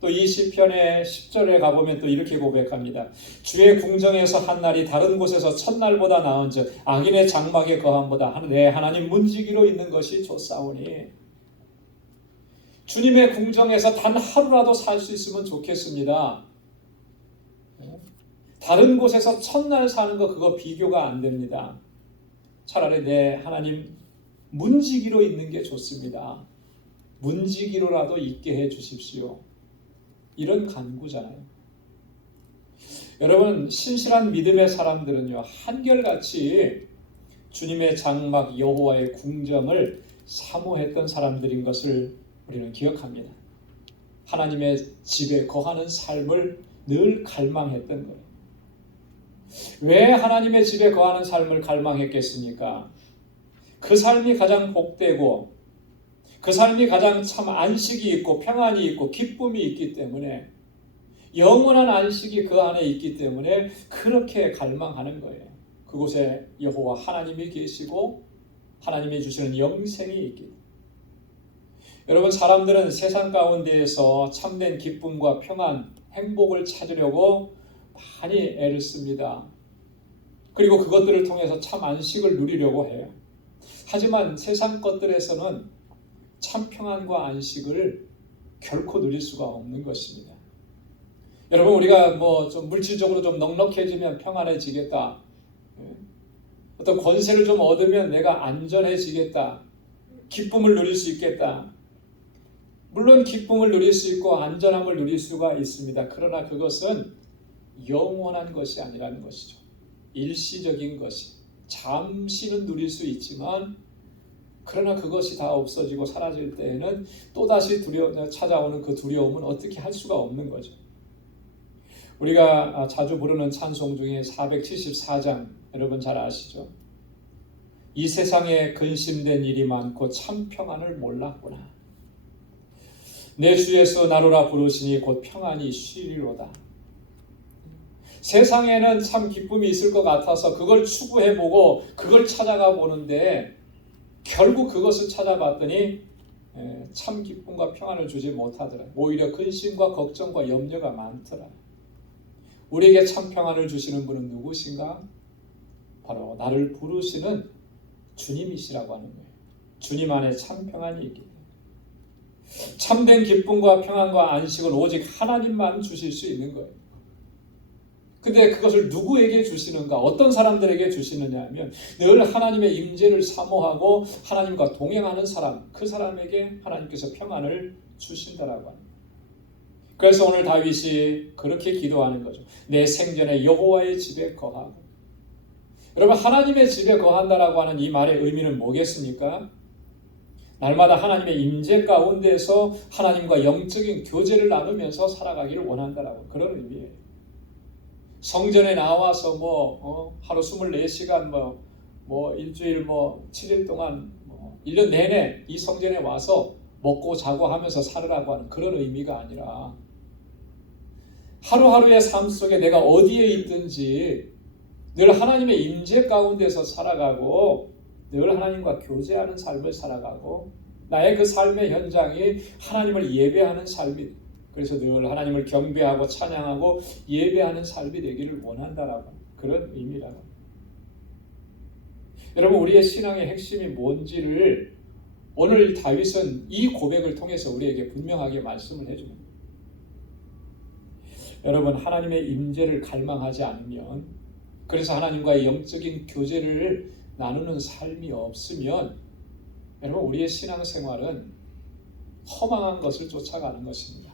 또 이 시편의 10절에 가보면 또 이렇게 고백합니다. 주의 궁정에서 한 날이 다른 곳에서 첫날보다 나은즉 악인의 장막에 거함보다 내 하나님 문지기로 있는 것이 좋사오니. 주님의 궁정에서 단 하루라도 살 수 있으면 좋겠습니다. 다른 곳에서 첫날 사는 거 그거 비교가 안 됩니다. 차라리 내 하나님 문지기로 있는 게 좋습니다. 문지기로라도 있게 해 주십시오. 이런 간구잖아요. 여러분, 신실한 믿음의 사람들은요, 한결같이 주님의 장막 여호와의 궁정을 사모했던 사람들인 것을 우리는 기억합니다. 하나님의 집에 거하는 삶을 늘 갈망했던 거예요. 왜 하나님의 집에 거하는 삶을 갈망했겠습니까? 그 삶이 가장 복되고 그 삶이 가장 참 안식이 있고 평안이 있고 기쁨이 있기 때문에, 영원한 안식이 그 안에 있기 때문에 그렇게 갈망하는 거예요. 그곳에 여호와 하나님이 계시고 하나님이 주시는 영생이 있기 때문에. 여러분, 사람들은 세상 가운데에서 참된 기쁨과 평안, 행복을 찾으려고 많이 애를 씁니다. 그리고 그것들을 통해서 참 안식을 누리려고 해요. 하지만 세상 것들에서는 참 평안과 안식을 결코 누릴 수가 없는 것입니다. 여러분, 우리가 좀 물질적으로 좀 넉넉해지면 평안해지겠다. 어떤 권세를 좀 얻으면 내가 안전해지겠다. 기쁨을 누릴 수 있겠다. 물론 기쁨을 누릴 수 있고 안전함을 누릴 수가 있습니다. 그러나 그것은 영원한 것이 아니라는 것이죠. 일시적인 것이. 잠시는 누릴 수 있지만 그러나 그것이 다 없어지고 사라질 때에는 또다시 찾아오는 그 두려움은 어떻게 할 수가 없는 거죠. 우리가 자주 부르는 찬송 중에 474장, 여러분 잘 아시죠? 이 세상에 근심된 일이 많고 참 평안을 몰랐구나. 내 주 예수 나로라 부르시니 곧 평안이 쉬리로다. 세상에는 참 기쁨이 있을 것 같아서 그걸 추구해보고 그걸 찾아가 보는데 결국 그것을 찾아봤더니 참 기쁨과 평안을 주지 못하더라. 오히려 근심과 걱정과 염려가 많더라. 우리에게 참 평안을 주시는 분은 누구신가? 바로 나를 부르시는 주님이시라고 하는 거예요. 주님 안에 참 평안이 있기 때문에. 참된 기쁨과 평안과 안식을 오직 하나님만 주실 수 있는 거예요. 근데 그것을 누구에게 주시는가? 어떤 사람들에게 주시느냐 하면 늘 하나님의 임재를 사모하고 하나님과 동행하는 사람, 그 사람에게 하나님께서 평안을 주신다라고 합니다. 그래서 오늘 다윗이 그렇게 기도하는 거죠. 내 생전에 여호와의 집에 거하고. 여러분, 하나님의 집에 거한다라고 하는 이 말의 의미는 뭐겠습니까? 날마다 하나님의 임재 가운데서 하나님과 영적인 교제를 나누면서 살아가기를 원한다라고, 그런 의미예요. 성전에 나와서 하루 24시간 일주일 7일 동안 1년 내내 이 성전에 와서 먹고 자고 하면서 살으라고 하는 그런 의미가 아니라 하루하루의 삶 속에 내가 어디에 있든지 늘 하나님의 임재 가운데서 살아가고 늘 하나님과 교제하는 삶을 살아가고 나의 그 삶의 현장이 하나님을 예배하는 삶이, 그래서 늘 하나님을 경배하고 찬양하고 예배하는 삶이 되기를 원한다라고 그런 의미라고. 여러분, 우리의 신앙의 핵심이 뭔지를 오늘 다윗은 이 고백을 통해서 우리에게 분명하게 말씀을 해줍니다. 여러분, 하나님의 임재를 갈망하지 않으면, 그래서 하나님과의 영적인 교제를 나누는 삶이 없으면 여러분, 우리의 신앙생활은 허망한 것을 쫓아가는 것입니다.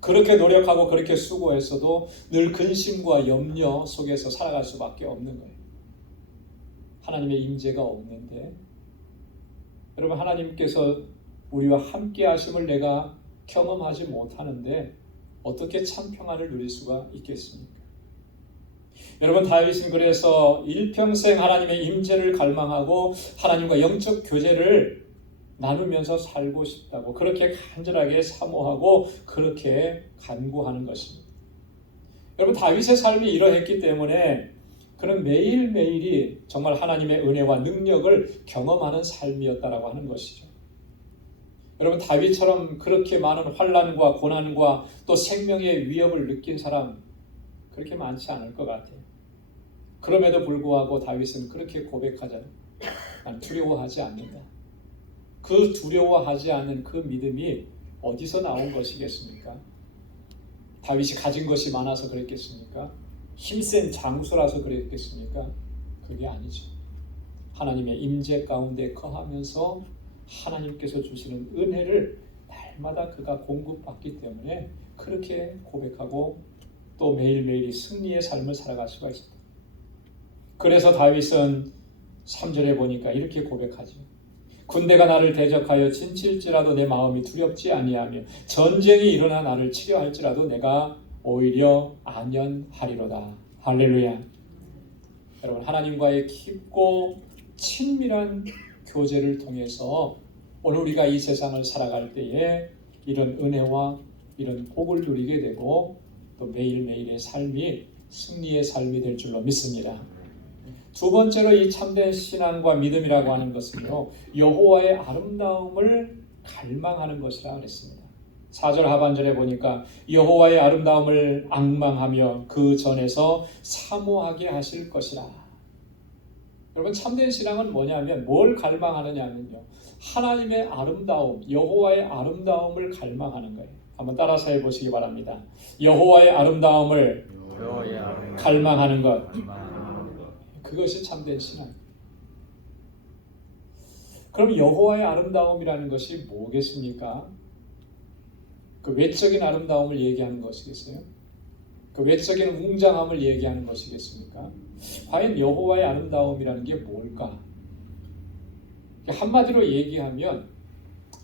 그렇게 노력하고 그렇게 수고했어도 늘 근심과 염려 속에서 살아갈 수밖에 없는 거예요. 하나님의 임재가 없는데, 여러분, 하나님께서 우리와 함께 하심을 내가 경험하지 못하는데 어떻게 참 평안을 누릴 수가 있겠습니까? 여러분, 다윗은 그래서 일평생 하나님의 임재를 갈망하고 하나님과 영적 교제를 나누면서 살고 싶다고 그렇게 간절하게 사모하고 그렇게 간구하는 것입니다. 여러분, 다윗의 삶이 이러했기 때문에 그는 매일매일이 정말 하나님의 은혜와 능력을 경험하는 삶이었다라고 하는 것이죠. 여러분, 다윗처럼 그렇게 많은 환난과 고난과 또 생명의 위협을 느낀 사람 그렇게 많지 않을 것 같아요. 그럼에도 불구하고 다윗은 그렇게 고백하잖아요. 난 두려워하지 않는다. 그 두려워하지 않는 그 믿음이 어디서 나온 것이겠습니까? 다윗이 가진 것이 많아서 그랬겠습니까? 힘센 장수라서 그랬겠습니까? 그게 아니죠. 하나님의 임재 가운데 거하면서 하나님께서 주시는 은혜를 날마다 그가 공급받기 때문에 그렇게 고백하고 또 매일매일이 승리의 삶을 살아갈 수가 있습니다. 그래서 다윗은 3절에 보니까 이렇게 고백하죠. 군대가 나를 대적하여 진칠지라도 내 마음이 두렵지 아니하며 전쟁이 일어나 나를 치려할지라도 내가 오히려 안연하리로다. 할렐루야. 여러분, 하나님과의 깊고 친밀한 교제를 통해서 오늘 우리가 이 세상을 살아갈 때에 이런 은혜와 이런 복을 누리게 되고 또 매일매일의 삶이 승리의 삶이 될 줄로 믿습니다. 두 번째로 이 참된 신앙과 믿음이라고 하는 것은요, 여호와의 아름다움을 갈망하는 것이라 그랬습니다. 4절 하반절에 보니까 여호와의 아름다움을 앙망하며 그 전에서 사모하게 하실 것이라. 여러분, 참된 신앙은 뭐냐면 뭘 갈망하느냐면요, 하나님의 아름다움, 여호와의 아름다움을 갈망하는 거예요. 한번 따라서 해보시기 바랍니다. 여호와의 아름다움을 갈망하는 것, 그것이 참된 신앙. 그럼 여호와의 아름다움이라는 것이 뭐겠습니까? 그 외적인 아름다움을 얘기하는 것이겠어요? 그 외적인 웅장함을 얘기하는 것이겠습니까? 과연 여호와의 아름다움이라는 게 뭘까? 한마디로 얘기하면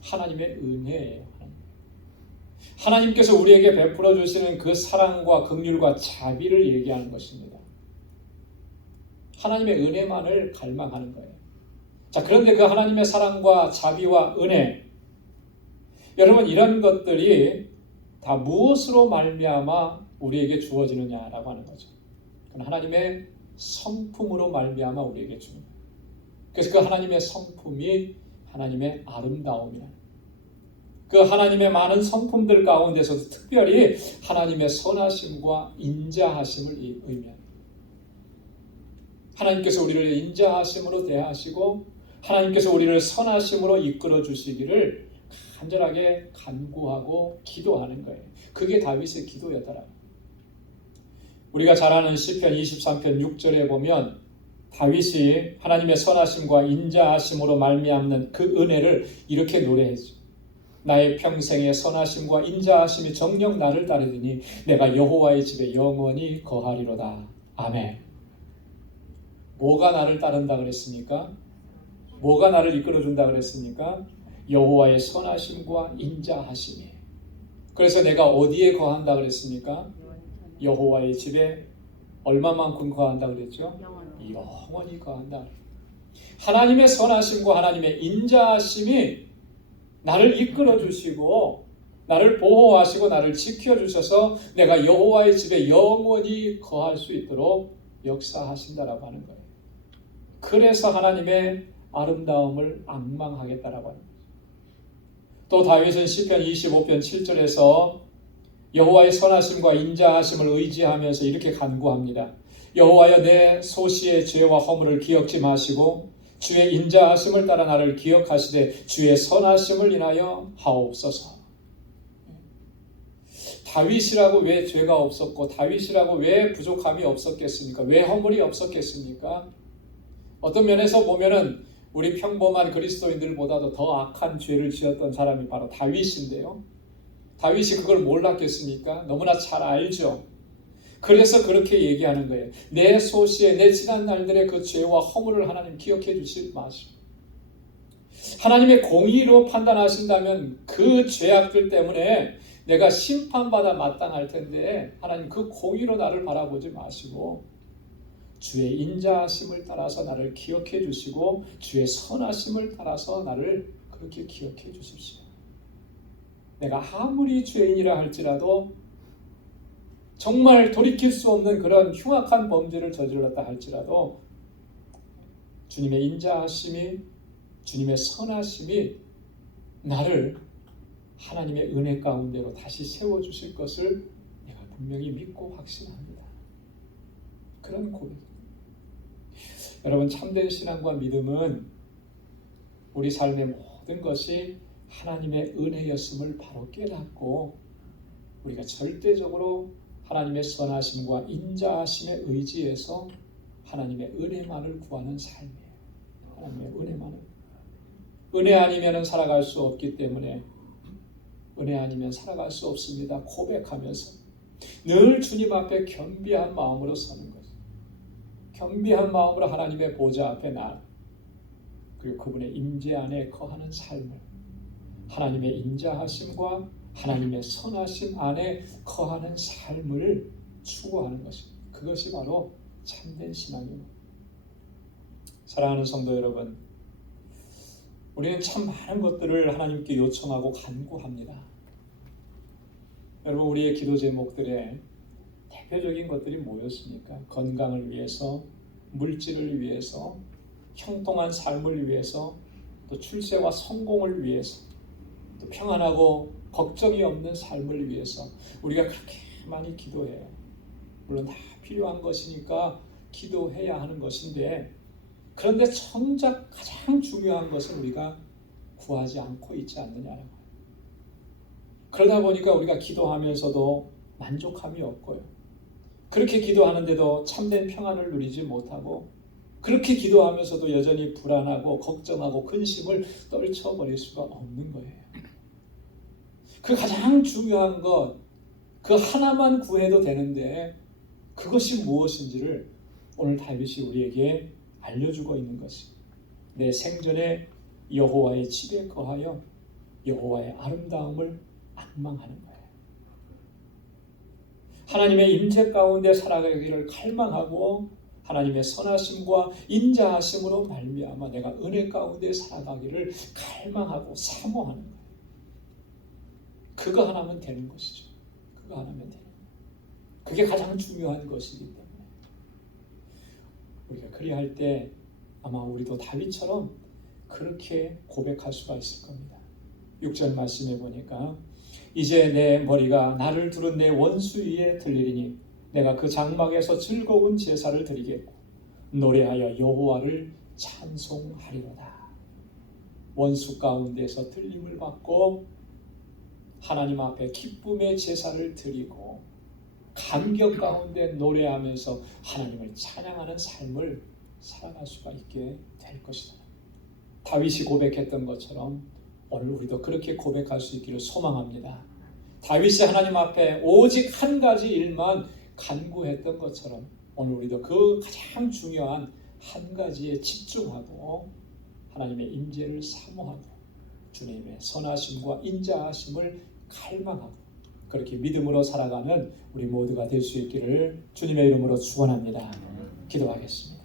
하나님의 은혜예요. 하나님께서 우리에게 베풀어 주시는 그 사랑과 긍휼과 자비를 얘기하는 것입니다. 하나님의 은혜만을 갈망하는 거예요. 자, 그런데 그 하나님의 사랑과 자비와 은혜, 여러분, 이런 것들이 다 무엇으로 말미암아 우리에게 주어지느냐라고 하는 거죠. 그건 하나님의 성품으로 말미암아 우리에게 줍니다. 그래서 그 하나님의 성품이 하나님의 아름다움이라. 그 하나님의 많은 성품들 가운데서도 특별히 하나님의 선하심과 인자하심을 의미합니다. 하나님께서 우리를 인자하심으로 대하시고 하나님께서 우리를 선하심으로 이끌어 주시기를 간절하게 간구하고 기도하는 거예요. 그게 다윗의 기도였더라. 우리가 잘 아는 시편 23편 6절에 보면 다윗이 하나님의 선하심과 인자하심으로 말미암는 그 은혜를 이렇게 노래했죠. 나의 평생의 선하심과 인자하심이 정녕 나를 따르더니 내가 여호와의 집에 영원히 거하리로다. 아멘. 뭐가 나를 따른다 그랬습니까? 뭐가 나를 이끌어준다 그랬습니까? 여호와의 선하심과 인자하심이. 그래서 내가 어디에 거한다 그랬습니까? 여호와의 집에 얼마만큼 거한다 그랬죠? 영원히 거한다. 하나님의 선하심과 하나님의 인자하심이 나를 이끌어 주시고 나를 보호하시고 나를 지켜주셔서 내가 여호와의 집에 영원히 거할 수 있도록 역사하신다라고 하는 거예요. 그래서 하나님의 아름다움을 앙망하겠다라고 합니다. 또 다윗은 시편 25편 7절에서 여호와의 선하심과 인자하심을 의지하면서 이렇게 간구합니다. 여호와여 내 소시의 죄와 허물을 기억지 마시고 주의 인자하심을 따라 나를 기억하시되 주의 선하심을 인하여 하옵소서. 다윗이라고 왜 죄가 없었고 다윗이라고 왜 부족함이 없었겠습니까? 왜 허물이 없었겠습니까? 어떤 면에서 보면은 우리 평범한 그리스도인들보다도 더 악한 죄를 지었던 사람이 바로 다윗인데요. 다윗이 그걸 몰랐겠습니까? 너무나 잘 알죠. 그래서 그렇게 얘기하는 거예요. 내 소시에 내 지난 날들의 그 죄와 허물을 하나님 기억해 주실 마시고 하나님의 공의로 판단하신다면 그 죄악들 때문에 내가 심판받아 마땅할 텐데 하나님 그 공의로 나를 바라보지 마시고 주의 인자하심을 따라서 나를 기억해 주시고 주의 선하심을 따라서 나를 그렇게 기억해 주십시오. 내가 아무리 죄인이라 할지라도 정말 돌이킬 수 없는 그런 흉악한 범죄를 저질렀다 할지라도 주님의 인자하심이 주님의 선하심이 나를 하나님의 은혜 가운데로 다시 세워주실 것을 내가 분명히 믿고 확신합니다. 그런 고백입니다. 여러분 참된 신앙과 믿음은 우리 삶의 모든 것이 하나님의 은혜였음을 바로 깨닫고 우리가 절대적으로 하나님의 선하심과 인자하심에 의지해서 하나님의 은혜만을 구하는 삶이에요. 하나님의 은혜만을. 은혜 아니면 살아갈 수 없기 때문에 은혜 아니면 살아갈 수 없습니다. 고백하면서 늘 주님 앞에 겸비한 마음으로 서는 거죠. 겸비한 마음으로 하나님의 보좌 앞에 나 그리고 그분의 임재 안에 거하는 삶을 하나님의 인자하심과 하나님의 선하심 안에 거하는 삶을 추구하는 것입니다. 그것이 바로 참된 신앙입니다. 사랑하는 성도 여러분, 우리는 참 많은 것들을 하나님께 요청하고 간구합니다. 여러분 우리의 기도 제목들에 대표적인 것들이 뭐였습니까? 건강을 위해서, 물질을 위해서, 형통한 삶을 위해서, 또 출세와 성공을 위해서, 또 평안하고 걱정이 없는 삶을 위해서 우리가 그렇게 많이 기도해요. 물론 다 필요한 것이니까 기도해야 하는 것인데 그런데 정작 가장 중요한 것을 우리가 구하지 않고 있지 않느냐는 거예요. 그러다 보니까 우리가 기도하면서도 만족함이 없고요. 그렇게 기도하는데도 참된 평안을 누리지 못하고 그렇게 기도하면서도 여전히 불안하고 걱정하고 근심을 떨쳐버릴 수가 없는 거예요. 그 가장 중요한 것, 그 하나만 구해도 되는데 그것이 무엇인지를 오늘 다윗이 우리에게 알려주고 있는 것입니다. 내 생전에 여호와의 집에 거하여 여호와의 아름다움을 앙망하는 거예요. 하나님의 임재 가운데 살아가기를 갈망하고 하나님의 선하심과 인자하심으로 말미암아 내가 은혜 가운데 살아가기를 갈망하고 사모하는 거예요. 그거 하나면 되는 것이죠. 그거 하나면 되는 거예요. 그게 가장 중요한 것이기 때문에 우리가 그리할 때 아마 우리도 다윗처럼 그렇게 고백할 수가 있을 겁니다. 6절 말씀해 보니까 이제 내 머리가 나를 두른 내 원수 위에 들리리니 내가 그 장막에서 즐거운 제사를 드리겠고 노래하여 여호와를 찬송하리로다. 원수 가운데서 들림을 받고 하나님 앞에 기쁨의 제사를 드리고 감격 가운데 노래하면서 하나님을 찬양하는 삶을 살아갈 수가 있게 될 것이다. 다윗이 고백했던 것처럼 오늘 우리도 그렇게 고백할 수 있기를 소망합니다. 다윗이 하나님 앞에 오직 한 가지 일만 간구했던 것처럼 오늘 우리도 그 가장 중요한 한 가지에 집중하고 하나님의 임재를 사모하고 주님의 선하심과 인자하심을 갈망하고 그렇게 믿음으로 살아가는 우리 모두가 될 수 있기를 주님의 이름으로 축원합니다. 기도하겠습니다.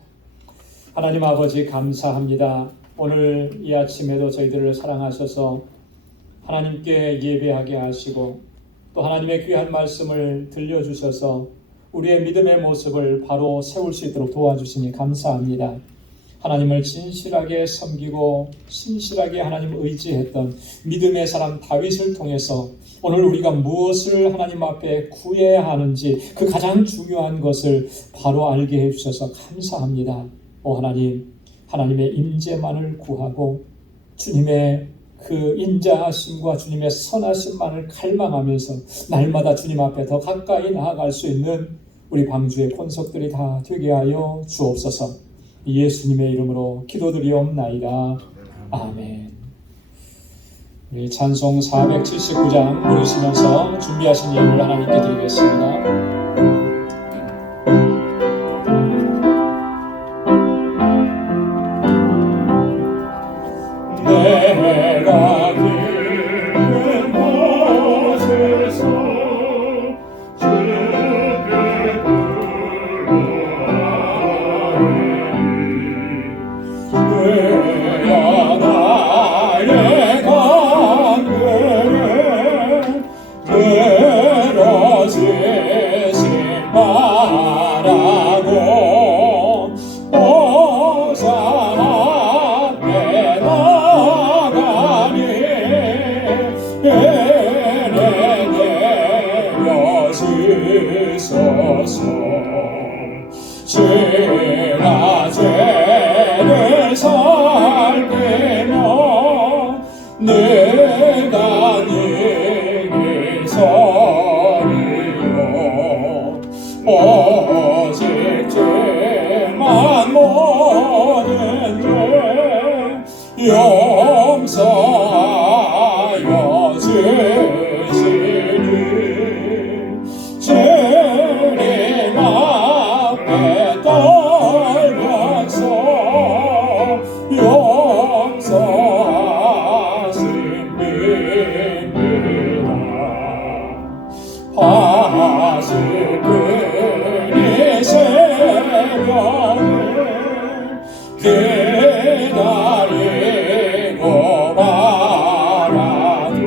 하나님 아버지 감사합니다. 오늘 이 아침에도 저희들을 사랑하셔서 하나님께 예배하게 하시고 또 하나님의 귀한 말씀을 들려주셔서 우리의 믿음의 모습을 바로 세울 수 있도록 도와주시니 감사합니다. 하나님을 진실하게 섬기고 신실하게 하나님을 의지했던 믿음의 사람 다윗을 통해서 오늘 우리가 무엇을 하나님 앞에 구해야 하는지 그 가장 중요한 것을 바로 알게 해주셔서 감사합니다. 오 하나님, 하나님의 임재만을 구하고 주님의 그 인자하심과 주님의 선하심만을 갈망하면서 날마다 주님 앞에 더 가까이 나아갈 수 있는 우리 방주의 권속들이 다 되게 하여 주옵소서. 예수님의 이름으로 기도드리옵나이다. 아멘. 우리 찬송 479장 부르시면서 준비하신 예물을 하나님께 드리겠습니다. 내가 깊은 곳에서 주를 부르노니 주여 나의 간구를 들어주시 말라고 제가 죄를 살피며 내가 이기 서리요 오직 죄만 모든 죄 용서하여 주시니 주님 앞에 떨면서 용서하십니다. 하실분이 새벽을 기다리고 말하니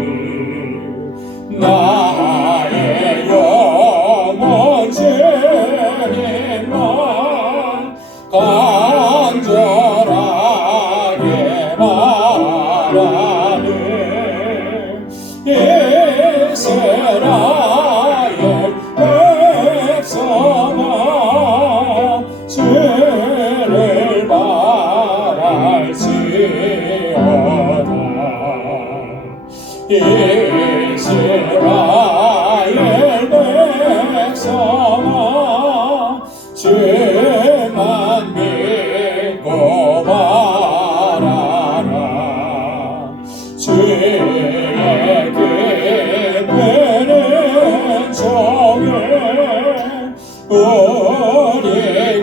나의 영혼 주님만 간절하게 말하니 이스라엘 백성아 주를 바랄지어다. 이스라엘 백성아 주만 믿고 말하라. 주의 기쁘는 종을 우리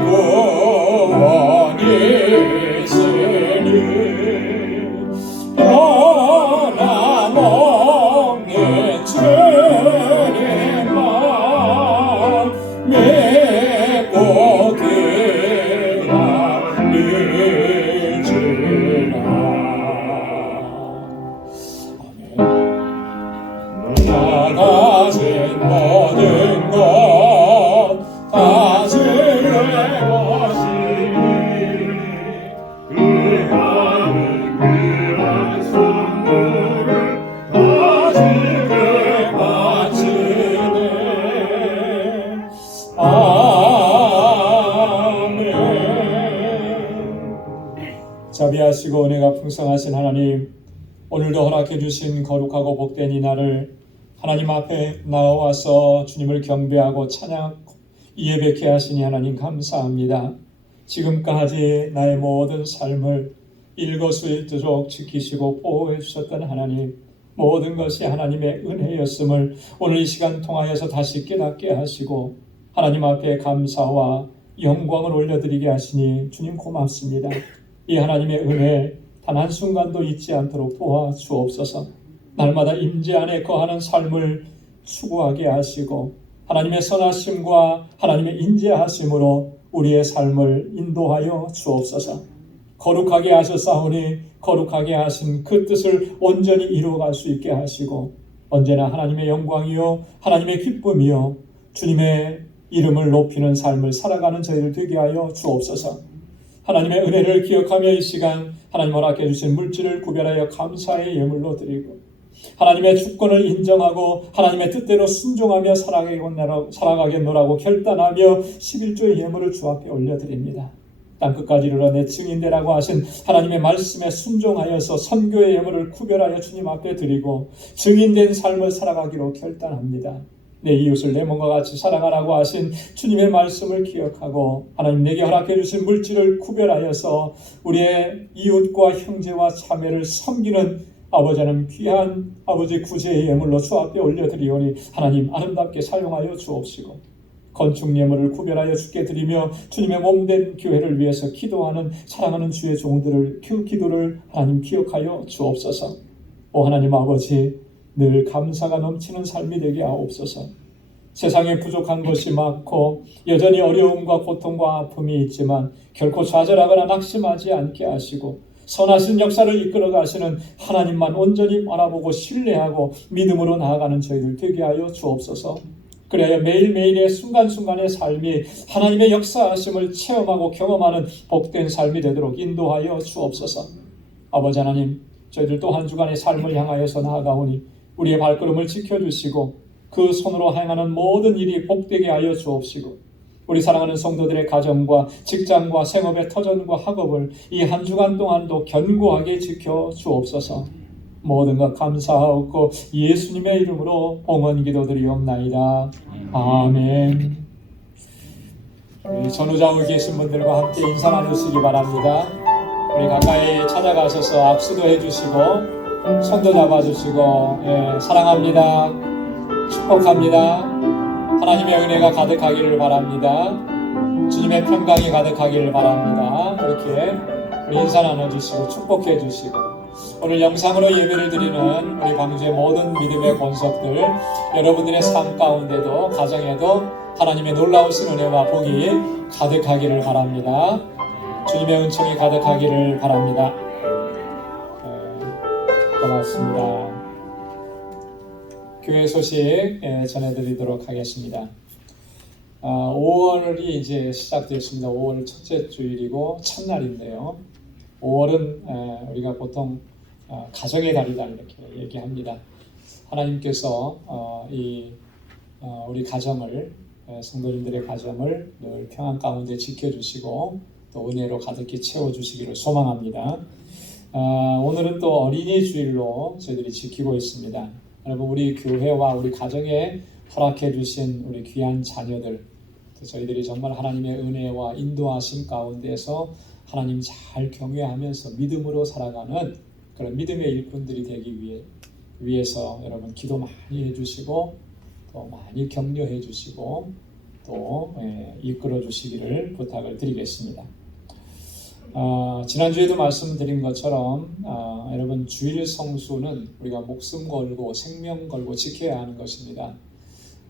구원이시니 변함없는 주님만 믿고 기다리지라. 나가진 모든 것 다 주의 것이니 그가는 귀한 선물을 다 주께 바치네. 아멘. 자비하시고 은혜가 풍성하신 하나님, 오늘도 허락해 주신 거룩하고 복된 이 날을 하나님 앞에 나와서 주님을 경배하고 찬양하고 예배케 하시니 하나님 감사합니다. 지금까지 나의 모든 삶을 일거수일투족 지키시고 보호해 주셨던 하나님, 모든 것이 하나님의 은혜였음을 오늘 이 시간 통하여서 다시 깨닫게 하시고 하나님 앞에 감사와 영광을 올려드리게 하시니 주님 고맙습니다. 이 하나님의 은혜 단 한순간도 잊지 않도록 도와주옵소서. 날마다 임재 안에 거하는 삶을 추구하게 하시고 하나님의 선하심과 하나님의 인자하심으로 우리의 삶을 인도하여 주옵소서. 거룩하게 하셨사오니 거룩하게 하신 그 뜻을 온전히 이루어갈 수 있게 하시고 언제나 하나님의 영광이요 하나님의 기쁨이요 주님의 이름을 높이는 삶을 살아가는 저희들 되게 하여 주옵소서. 하나님의 은혜를 기억하며 이 시간 하나님 허락해 주신 물질을 구별하여 감사의 예물로 드리고 하나님의 주권을 인정하고 하나님의 뜻대로 순종하며 살아가겠노라고 결단하며 11조의 예물을 주 앞에 올려드립니다. 땅끝까지 이르러 내 증인되라고 하신 하나님의 말씀에 순종하여서 선교의 예물을 구별하여 주님 앞에 드리고 증인된 삶을 살아가기로 결단합니다. 내 이웃을 내 몸과 같이 사랑하라고 하신 주님의 말씀을 기억하고 하나님 내게 허락해 주신 물질을 구별하여서 우리의 이웃과 형제와 자매를 섬기는 아버지 하나님 귀한 아버지 구제의 예물로 주 앞에 올려드리오니 하나님 아름답게 사용하여 주옵시고 건축 예물을 구별하여 주께 드리며 주님의 몸된 교회를 위해서 기도하는 사랑하는 주의 종들을 기도를 하나님 기억하여 주옵소서. 오 하나님 아버지 늘 감사가 넘치는 삶이 되게 하옵소서. 세상에 부족한 것이 많고 여전히 어려움과 고통과 아픔이 있지만 결코 좌절하거나 낙심하지 않게 하시고 선하신 역사를 이끌어 가시는 하나님만 온전히 바라보고 신뢰하고 믿음으로 나아가는 저희들 되게 하여 주옵소서. 그래야 매일매일의 순간순간의 삶이 하나님의 역사하심을 체험하고 경험하는 복된 삶이 되도록 인도하여 주옵소서. 아버지 하나님 저희들 또 한 주간의 삶을 향하여서 나아가오니 우리의 발걸음을 지켜주시고 그 손으로 행하는 모든 일이 복되게 하여 주옵시고 우리 사랑하는 성도들의 가정과 직장과 생업의 터전과 학업을 이 한 주간 동안도 견고하게 지켜 주옵소서. 모든 것 감사하옵고 예수님의 이름으로 봉헌 기도드리옵나이다. 아멘. 우리 전후좌우 계신 분들과 함께 인사 나누시기 바랍니다. 우리 가까이 찾아가셔서 악수도 해주시고 손도 잡아주시고 사랑합니다. 축복합니다. 하나님의 은혜가 가득하기를 바랍니다. 주님의 평강이 가득하기를 바랍니다. 이렇게 우리 인사 나눠주시고 축복해 주시고 오늘 영상으로 예배를 드리는 우리 광주의 모든 믿음의 권속들 여러분들의 삶 가운데도 가정에도 하나님의 놀라우신 은혜와 복이 가득하기를 바랍니다. 주님의 은총이 가득하기를 바랍니다. 고맙습니다. 교회 소식 전해드리도록 하겠습니다. 5월이 이제 시작되었습니다. 5월 첫째 주일이고 첫날인데요. 5월은 우리가 보통 가정의 달이다 이렇게 얘기합니다. 하나님께서 우리 가정을 성도님들의 가정을 늘 평안 가운데 지켜주시고 또 은혜로 가득히 채워주시기를 소망합니다. 오늘은 또 어린이 주일로 저희들이 지키고 있습니다. 여러분 우리 교회와 우리 가정에 허락해 주신 우리 귀한 자녀들 저희들이 정말 하나님의 은혜와 인도하심 가운데서 하나님 잘 경외하면서 믿음으로 살아가는 그런 믿음의 일꾼들이 되기 위해서 여러분 기도 많이 해주시고 또 많이 격려해 주시고 또 이끌어 주시기를 부탁을 드리겠습니다. 지난주에도 말씀드린 것처럼 여러분 주일 성수는 우리가 목숨 걸고 생명 걸고 지켜야 하는 것입니다.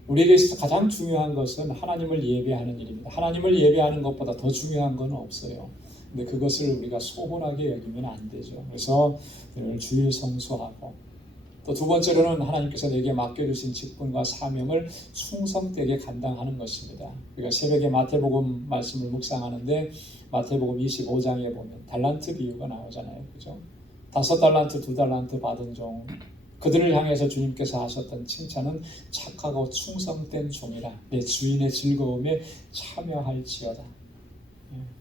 우리에게 있어서 가장 중요한 것은 하나님을 예배하는 일입니다. 하나님을 예배하는 것보다 더 중요한 건 없어요. 근데 그것을 우리가 소홀하게 여기면 안 되죠. 그래서 주일 성수하고 또 두 번째로는 하나님께서 내게 맡겨주신 직분과 사명을 충성되게 감당하는 것입니다. 우리가 새벽에 마태복음 말씀을 묵상하는데 마태복음 25장에 보면 달란트 비유가 나오잖아요. 그죠? 5달란트, 2달란트 받은 종 그들을 향해서 주님께서 하셨던 칭찬은 착하고 충성된 종이라 내 주인의 즐거움에 참여할지어다.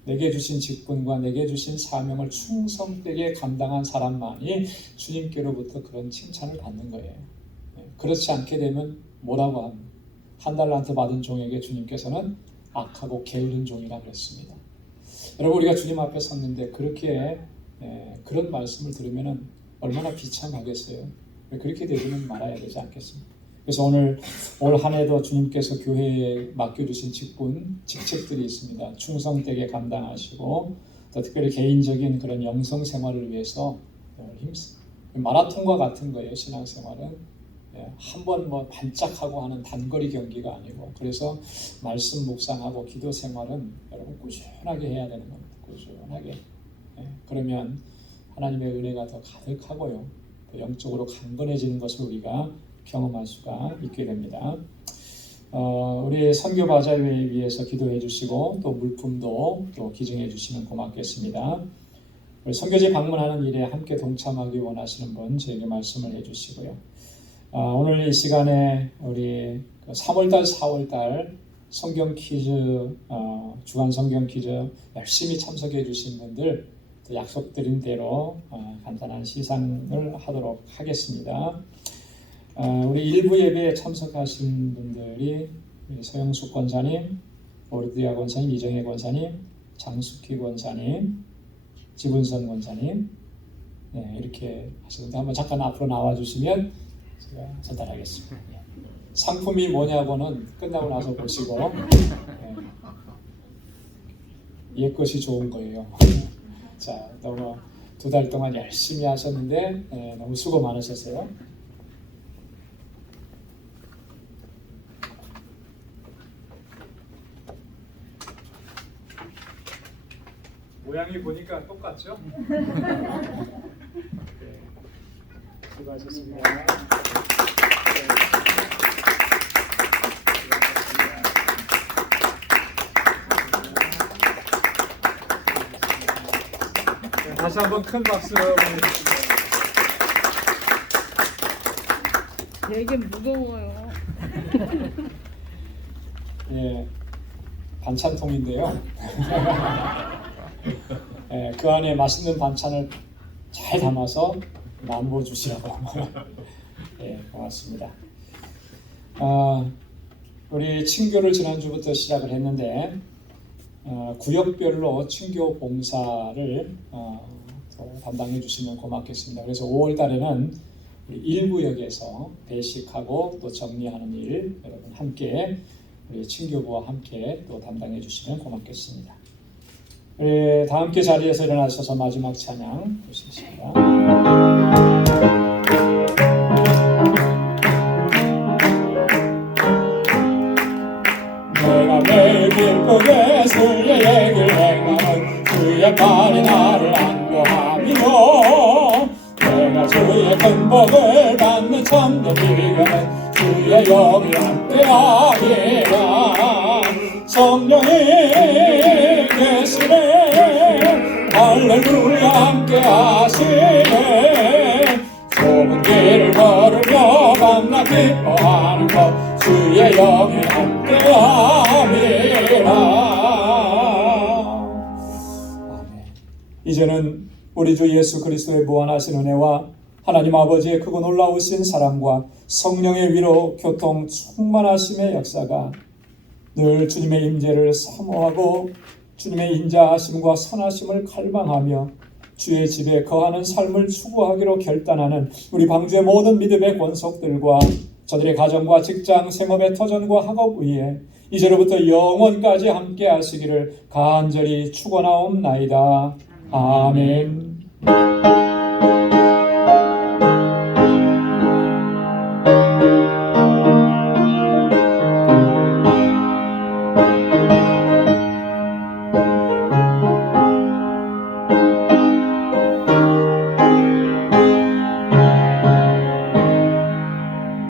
내게 주신 직분과 내게 주신 사명을 충성되게 감당한 사람만이 주님께로부터 그런 칭찬을 받는 거예요. 그렇지 않게 되면 뭐라고 합니까? 한 달란트 받은 종에게 주님께서는 악하고 게으른 종이라 그랬습니다. 여러분, 우리가 주님 앞에 섰는데 그렇게 그런 말씀을 들으면 얼마나 비참하겠어요. 그렇게 되지는 말아야 되지 않겠습니까? 그래서 올 한 해도 주님께서 교회에 맡겨주신 직책들이 있습니다. 충성되게 감당하시고 또 특별히 개인적인 그런 영성 생활을 위해서 마라톤과 같은 거예요. 신앙생활은 한번 뭐 반짝하고 하는 단거리 경기가 아니고, 그래서 말씀 묵상하고 기도 생활은 여러분 꾸준하게 해야 되는 겁니다. 꾸준하게. 그러면 하나님의 은혜가 더 가득하고요, 또 영적으로 강건해지는 것을 우리가 경험할 수가 있게 됩니다. 우리 선교 바자회 위해서 기도해 주시고 또 물품도 또 기증해 주시면 고맙겠습니다. 우리 선교지 방문하는 일에 함께 동참하기 원하시는 분 저에게 말씀을 해 주시고요. 오늘 이 시간에 우리 3월달, 4월달 성경 퀴즈, 주간 성경 퀴즈 열심히 참석해 주신 분들 약속드린 대로 간단한 시상을 하도록 하겠습니다. 우리 일부 예배에 참석하신 분들이 서영숙 권사님, 오르드야 권사님, 이정혜 권사님, 장숙희 권사님, 지분선 권사님, 이렇게 하시는데 한번 잠깐 앞으로 나와주시면 제가 전달하겠습니다. 상품이 뭐냐고는 끝나고 나서 보시고, 옛 것이 좋은 거예요. 자, 너무 2달 동안 열심히 하셨는데 너무 수고 많으셨어요. 모양이 보니까 똑같죠? 수고하셨습니다. 다시 한번 큰 박수 보내주십시오. 되게 무거워요. 반찬통인데요. 그 안에 맛있는 반찬을 잘 담아서 나누어 주시라고. 고맙습니다. 우리 친교를 지난주부터 시작을 했는데 구역별로 친교 봉사를 담당해 주시면 고맙겠습니다. 그래서 5월 달에는 우리 1구역에서 배식하고 또 정리하는 일 여러분 함께 우리 친교부와 함께 또 담당해 주시면 고맙겠습니다. 다 함께 자리에서 일어나셔서 마지막 찬양 보시겠습니다. 내가 매일 기쁘게 주의 얘기를 행하는 주의 팔이 나를 안도하며 내가 주의 큰 복을 받는 참된 비결은 주의 영이 함께하리라. 성령이 계시네 할렐루야 함께하시네 좁은 길을 걸으며 밤낮 기뻐하는 것 주의 영이 함께함이라. 아멘. 이제는 우리 주 예수 그리스도의 무한하신 은혜와 하나님 아버지의 크고 놀라우신 사랑과 성령의 위로 교통 충만하심의 역사가 늘 주님의 임재를 사모하고 주님의 인자하심과 선하심을 갈망하며 주의 집에 거하는 삶을 추구하기로 결단하는 우리 방주의 모든 믿음의 권속들과 저들의 가정과 직장, 생업의 터전과 학업 위에 이제로부터 영원까지 함께 하시기를 간절히 축원하옵나이다. 아멘.